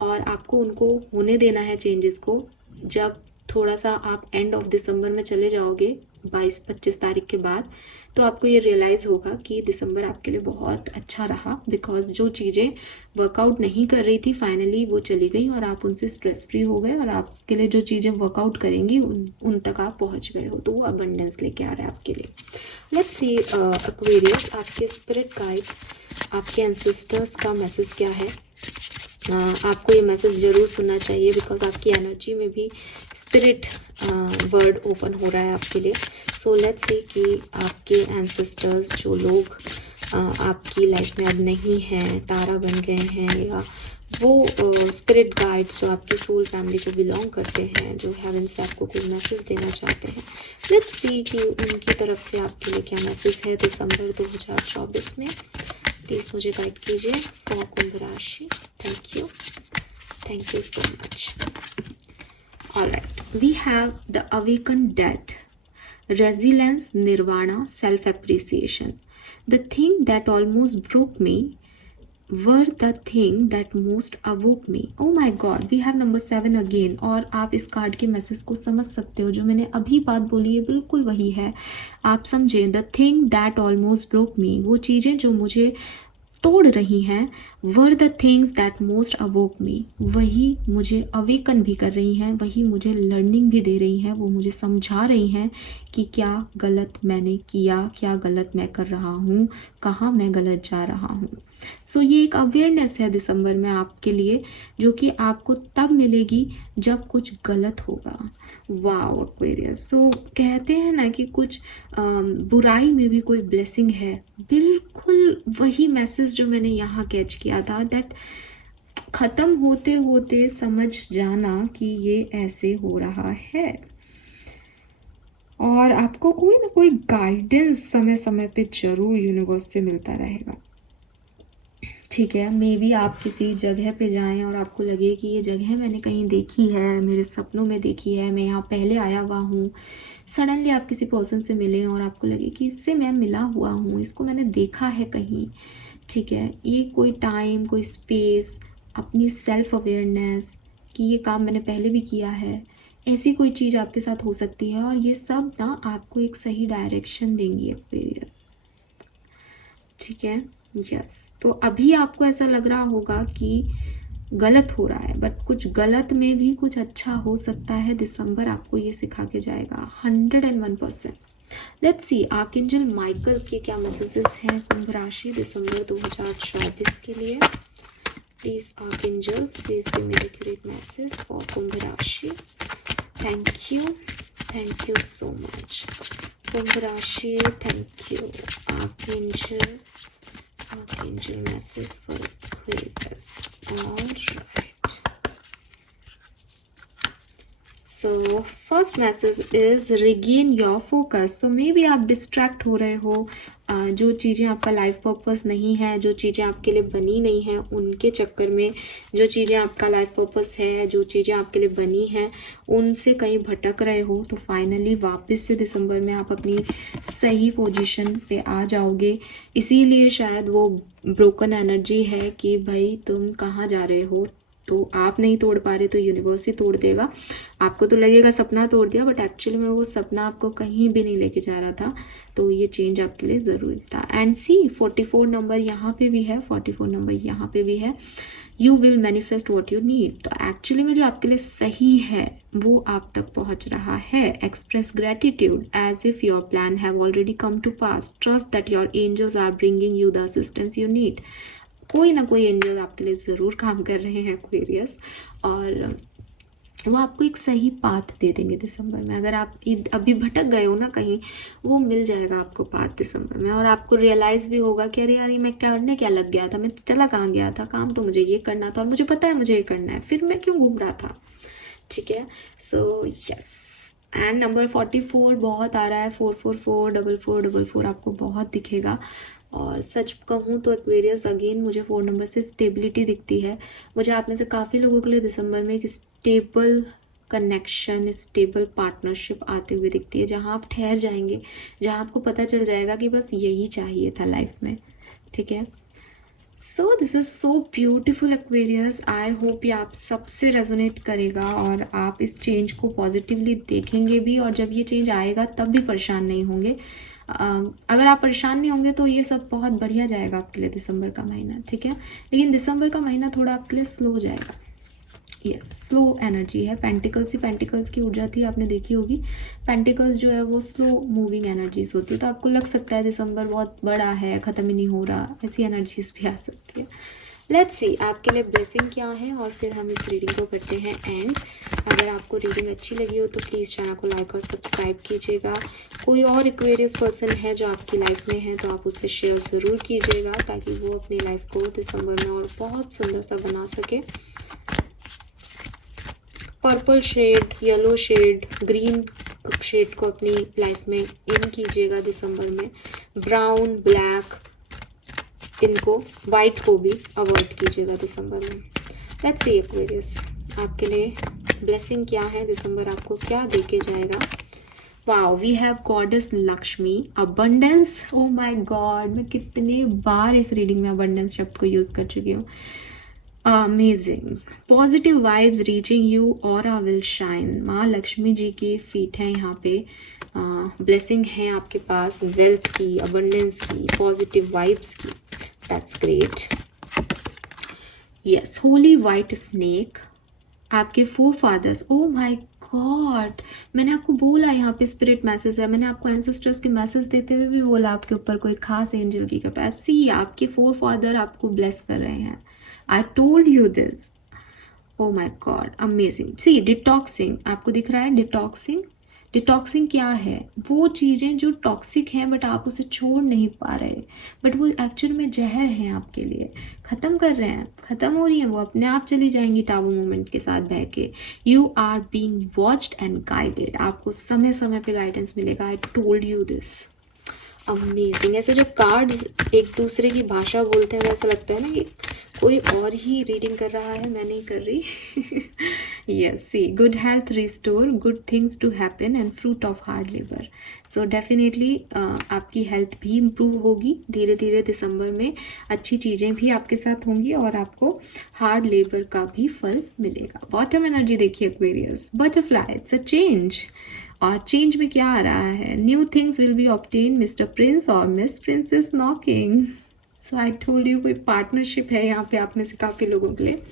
और आपको उनको होने देना है चेंजेस को। जब थोड़ा सा आप एंड ऑफ दिसंबर में चले जाओगे 22-25 तारीख के बाद, तो आपको ये रियलाइज़ होगा कि दिसंबर आपके लिए बहुत अच्छा रहा, बिकॉज जो चीज़ें वर्कआउट नहीं कर रही थी फाइनली वो चली गई, और आप उनसे स्ट्रेस फ्री हो गए, और आपके लिए जो चीज़ें वर्कआउट करेंगी उन तक आप पहुंच गए हो, तो वो अबंडेंस लेके आ रहा है आपके लिए। लेट्स सी एक्वेरियस, आपके स्पिरिट गाइड्स, आपके एंसेस्टर्स का मैसेज क्या है। आपको ये मैसेज ज़रूर सुनना चाहिए, बिकॉज आपकी एनर्जी में भी स्पिरिट वर्ड ओपन हो रहा है आपके लिए। सो लेट्स सी कि आपके एंसेस्टर्स, जो लोग आपकी लाइफ में अब नहीं हैं, तारा बन गए हैं, या वो स्पिरिट गाइड्स जो आपकी सोल फैमिली को बिलोंग करते हैं, जो हेवन से आपको कोई मैसेज देना चाहते हैं, लेट्स सी कि उनकी तरफ से आपके लिए क्या मैसेज है दिसंबर 2024 में। प्लीज़ मुझे गाइड कीजिए फॉर कुंभ राशि। Thank you so much. Alright, we have the awakened, resilience, nirvana, self-appreciation. The thing that almost broke me were the thing that most awoke me. Oh my God, we have number 7 again. और आप इस card के message को समझ सकते हो, जो मैंने अभी बात बोली है बिल्कुल वही है। आप समझें, the thing that almost broke me, वो चीज़ें जो मुझे तोड़ रही हैं, were the things that most awoke me, वही मुझे अवेकन भी कर रही हैं, वही मुझे लर्निंग भी दे रही हैं, वो मुझे समझा रही हैं कि क्या गलत मैंने किया, क्या गलत मैं कर रहा हूँ, कहाँ मैं गलत जा रहा हूँ। सो ये एक अवेयरनेस है दिसंबर में आपके लिए, जो कि आपको तब मिलेगी जब कुछ गलत होगा। वाओ एक्वेरियस, सो कहते हैं ना कि कुछ बुराई में भी कोई ब्लेसिंग है, बिल्कुल वही मैसेज जो मैंने यहाँ कैच किया था, दैट खत्म होते होते समझ जाना कि ये ऐसे हो रहा है, और आपको कोई ना कोई गाइडेंस समय समय पे जरूर यूनिवर्स से मिलता रहेगा। ठीक है, मे बी आप किसी जगह पे जाएं और आपको लगे कि ये जगह मैंने कहीं देखी है, मेरे सपनों में देखी है, मैं यहाँ पहले आया हुआ हूँ। सडनली आप किसी पर्सन से मिलें और आपको लगे कि इससे मैं मिला हुआ हूँ, इसको मैंने देखा है कहीं। ठीक है, ये कोई टाइम, कोई स्पेस, अपनी सेल्फ अवेयरनेस कि ये काम मैंने पहले भी किया है, ऐसी कोई चीज़ आपके साथ हो सकती है। और ये सब ना आपको एक सही डायरेक्शन देंगी एक्वेरियस। ठीक है, यस। तो अभी आपको ऐसा लग रहा होगा कि गलत हो रहा है, बट कुछ गलत में भी कुछ अच्छा हो सकता है। दिसंबर आपको ये सिखा के जाएगा 101%। लेट्स सी आर्कएंजल माइकल के क्या मैसेजेस हैं कुंभ राशि दिसंबर 2024 के लिए। Please archangels, please give me accurate message for कुंभ राशि। थैंक यू सो मच कुंभ राशि, thank you archangel message for Aquarius. All right. So first message is regain your focus. तो मे बी आप डिस्ट्रैक्ट हो रहे हो, जो चीज़ें आपका लाइफ पर्पस नहीं है, जो चीज़ें आपके लिए बनी नहीं है, उनके चक्कर में जो चीज़ें आपका लाइफ पर्पस है, जो चीज़ें आपके लिए बनी हैं, उनसे कहीं भटक रहे हो। तो फाइनली वापस से दिसंबर में आप अपनी सही पोजीशन पे आ जाओगे। इसीलिए शायद वो ब्रोकन एनर्जी है कि भाई तुम कहाँ जा रहे हो, तो आप नहीं तोड़ पा रहे तो यूनिवर्स ही तोड़ देगा। आपको तो लगेगा सपना तोड़ दिया, बट एक्चुअली में वो सपना आपको कहीं भी नहीं लेके जा रहा था। तो ये चेंज आपके लिए ज़रूरी था। एंड सी 44 नंबर यहाँ पे भी है, 44 नंबर यहाँ पे भी है। You will manifest what you need. तो एक्चुअली में जो आपके लिए सही है वो आप तक पहुँच रहा है। Express gratitude as if your plan have already come to pass. Trust that your angels are bringing you the assistance you need. कोई ना कोई एंजल आपके लिए ज़रूर काम कर रहे हैं एक्वेरियस, और वो आपको एक सही पाथ दे देंगे दिसंबर में। अगर आप अभी भटक गए हो ना कहीं, वो मिल जाएगा आपको पाथ दिसंबर में। और आपको रियलाइज़ भी होगा कि अरे यार मैं करने क्या लग गया था, मैं चला कहाँ गया था, काम तो मुझे ये करना था और मुझे पता है मुझे ये करना है, फिर मैं क्यों घूम रहा था। ठीक है, सो यस। एंड नंबर 44 बहुत आ रहा है, 444 4444 आपको बहुत दिखेगा। और सच कहूँ तो एक्वेरियस अगेन मुझे 4 नंबर से स्टेबिलिटी दिखती है। मुझे आप में से काफ़ी लोगों के लिए दिसंबर में एक स्टेबल कनेक्शन, स्टेबल पार्टनरशिप आते हुए दिखती है, जहाँ आप ठहर जाएंगे, जहाँ आपको पता चल जाएगा कि बस यही चाहिए था लाइफ में। ठीक है, so this is so beautiful Aquarius. I hope ये आप सबसे रेजोनेट करेगा और आप इस चेंज को पॉजिटिवली देखेंगे भी, और जब ये चेंज आएगा तब भी परेशान नहीं होंगे। अगर आप परेशान नहीं होंगे तो ये सब बहुत बढ़िया जाएगा आपके लिए दिसंबर का महीना। ठीक है, लेकिन दिसंबर का महीना थोड़ा आपके लिए स्लो जाएगा। यस, स्लो एनर्जी है। पेंटिकल्स की ऊर्जा थी, आपने देखी होगी। पेंटिकल्स जो है वो स्लो मूविंग एनर्जीज होती है, तो आपको लग सकता है दिसंबर बहुत बड़ा है, ख़त्म ही नहीं हो रहा, ऐसी एनर्जीज भी आ सकती है। लेट्स सी आपके लिए ब्लेसिंग क्या है, और फिर हम इस रीडिंग को करते हैं एंड। अगर आपको रीडिंग अच्छी लगी हो तो प्लीज़ चैनल को लाइक और सब्सक्राइब कीजिएगा। कोई और एक्वेरियस पर्सन है जो आपकी लाइफ में है तो आप उससे शेयर ज़रूर कीजिएगा, ताकि वो अपनी लाइफ को दिसंबर में और बहुत सुंदर सा बना सके। Purple shade, yellow shade, green shade को अपनी लाइफ में इन कीजिएगा दिसंबर में। ब्राउन, ब्लैक, इनको, वाइट को भी अवॉइड कीजिएगा दिसंबर में। लेट्स सी एक्वेरियस आपके लिए ब्लेसिंग क्या है, दिसंबर आपको क्या देके जाएगा। Wow, we have goddess Lakshmi, abundance. Oh my god, मैं कितने बार इस रीडिंग में अबंडेंस शब्द को यूज कर चुकी हूँ। Amazing, positive vibes reaching you, aura will shine. माँ लक्ष्मी जी की फीट है यहाँ पे। ब्लेसिंग है आपके पास, वेल्थ की, अबंडेंस की, पॉजिटिव वाइब्स की। That's great. Yes, Holi white snake, आपके 4 फादर्स। ओ माय गॉड, मैंने आपको बोला यहाँ पे स्पिरिट मैसेज है। मैंने आपको एंसेस्टर्स के मैसेज देते हुए भी बोला आपके ऊपर कोई खास एंजल की कृपा है। सी, आपके 4 फादर आपको ब्लेस कर रहे हैं। I told you this. Oh my god, amazing. See, detoxing आपको दिख रहा है। डिटॉक्सिंग, डिटॉक्सिंग क्या है? वो चीज़ें जो टॉक्सिक हैं बट आप उसे छोड़ नहीं पा रहे, बट वो एक्चुअल में जहर हैं आपके लिए। ख़त्म कर रहे हैं, ख़त्म हो रही हैं, वो अपने आप चली जाएंगी टावर मूवमेंट के साथ बह के। You are being watched and guided. आपको समय समय पे गाइडेंस मिलेगा। I told you this. Amazing. ऐसे जब कार्ड्स एक दूसरे की भाषा बोलते हैं तो ऐसा लगता है ना कि कोई और ही रीडिंग कर रहा है, मैं नहीं कर रही। Yes, see good health restore, good things to happen and fruit of hard labour. So definitely आपकी हेल्थ भी इम्प्रूव होगी धीरे धीरे। दिसंबर में अच्छी चीज़ें भी आपके साथ होंगी और आपको हार्ड लेबर का भी फल मिलेगा। बॉटम एनर्जी देखिए Aquarius, butterfly, it's a change. और चेंज में क्या आ रहा है, new things will be obtain, mister prince और miss princess knocking. So I told you कोई पार्टनरशिप है यहाँ पे आप में से काफ़ी लोगों के लिए।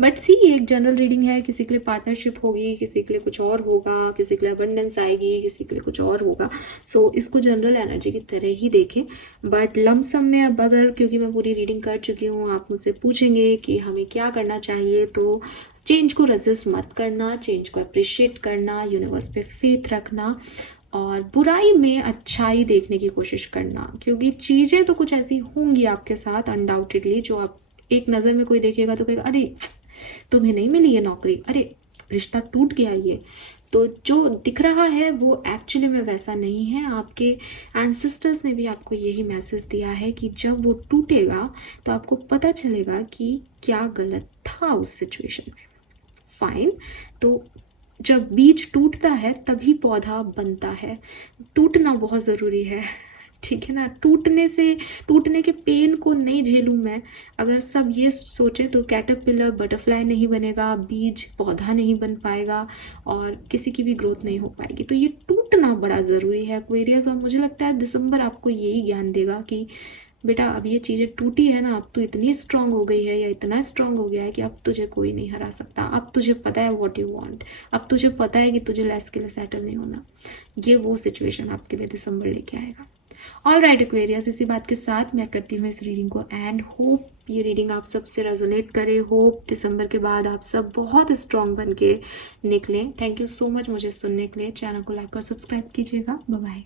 बट सी ये एक जनरल रीडिंग है, किसी के लिए पार्टनरशिप होगी, किसी के लिए कुछ और होगा, किसी के लिए अबंडेंस आएगी, किसी के लिए कुछ और होगा। सो इसको जनरल एनर्जी की तरह ही देखें। बट लमसम में अब अगर, क्योंकि मैं पूरी रीडिंग कर चुकी हूँ, आप मुझसे पूछेंगे कि हमें क्या करना चाहिए, तो चेंज को रेजिस्ट मत करना, चेंज को अप्रिशिएट करना, यूनिवर्स पे फेथ रखना और बुराई में अच्छाई देखने की कोशिश करना। क्योंकि चीज़ें तो कुछ ऐसी होंगी आपके साथ अनडाउटेडली जो आप एक नज़र में कोई देखेगा तो कहेगा अरे तुम्हें नहीं मिली ये नौकरी, अरे रिश्ता टूट गया ये। तो जो दिख रहा है वो एक्चुअली में वैसा नहीं है। आपके एंसेस्टर्स ने भी आपको यही मैसेज दिया है कि जब वो टूटेगा तो आपको पता चलेगा कि क्या गलत था उस सिचुएशन में। फाइन। तो जब बीज टूटता है तभी पौधा बनता है, टूटना बहुत ज़रूरी है, ठीक है ना। टूटने के पेन को नहीं झेलूं मैं। अगर सब ये सोचे तो कैटरपिलर बटरफ्लाई नहीं बनेगा, बीज पौधा नहीं बन पाएगा और किसी की भी ग्रोथ नहीं हो पाएगी। तो ये टूटना बड़ा ज़रूरी है एक्वेरियस। और मुझे लगता है दिसंबर आपको यही ज्ञान देगा कि बेटा अब ये चीज़ें टूटी है ना, अब तू इतनी स्ट्रांग हो गई है या इतना स्ट्रांग हो गया है कि अब तुझे कोई नहीं हरा सकता। अब तुझे पता है व्हाट यू वांट, अब तुझे पता है कि तुझे लेस के लिए सेटल नहीं होना। ये वो सिचुएशन आपके लिए दिसंबर लेके आएगा। ऑल राइट एक्वेरियस, इसी बात के साथ मैं करती हूँ इस रीडिंग को एंड। होप ये रीडिंग आप सबसे रेजोनेट करे। होप दिसंबर के बाद आप सब बहुत स्ट्रांग बन के निकलें। थैंक यू सो मच मुझे सुनने के लिए। चैनल को लाइक और सब्सक्राइब कीजिएगा। Bye bye.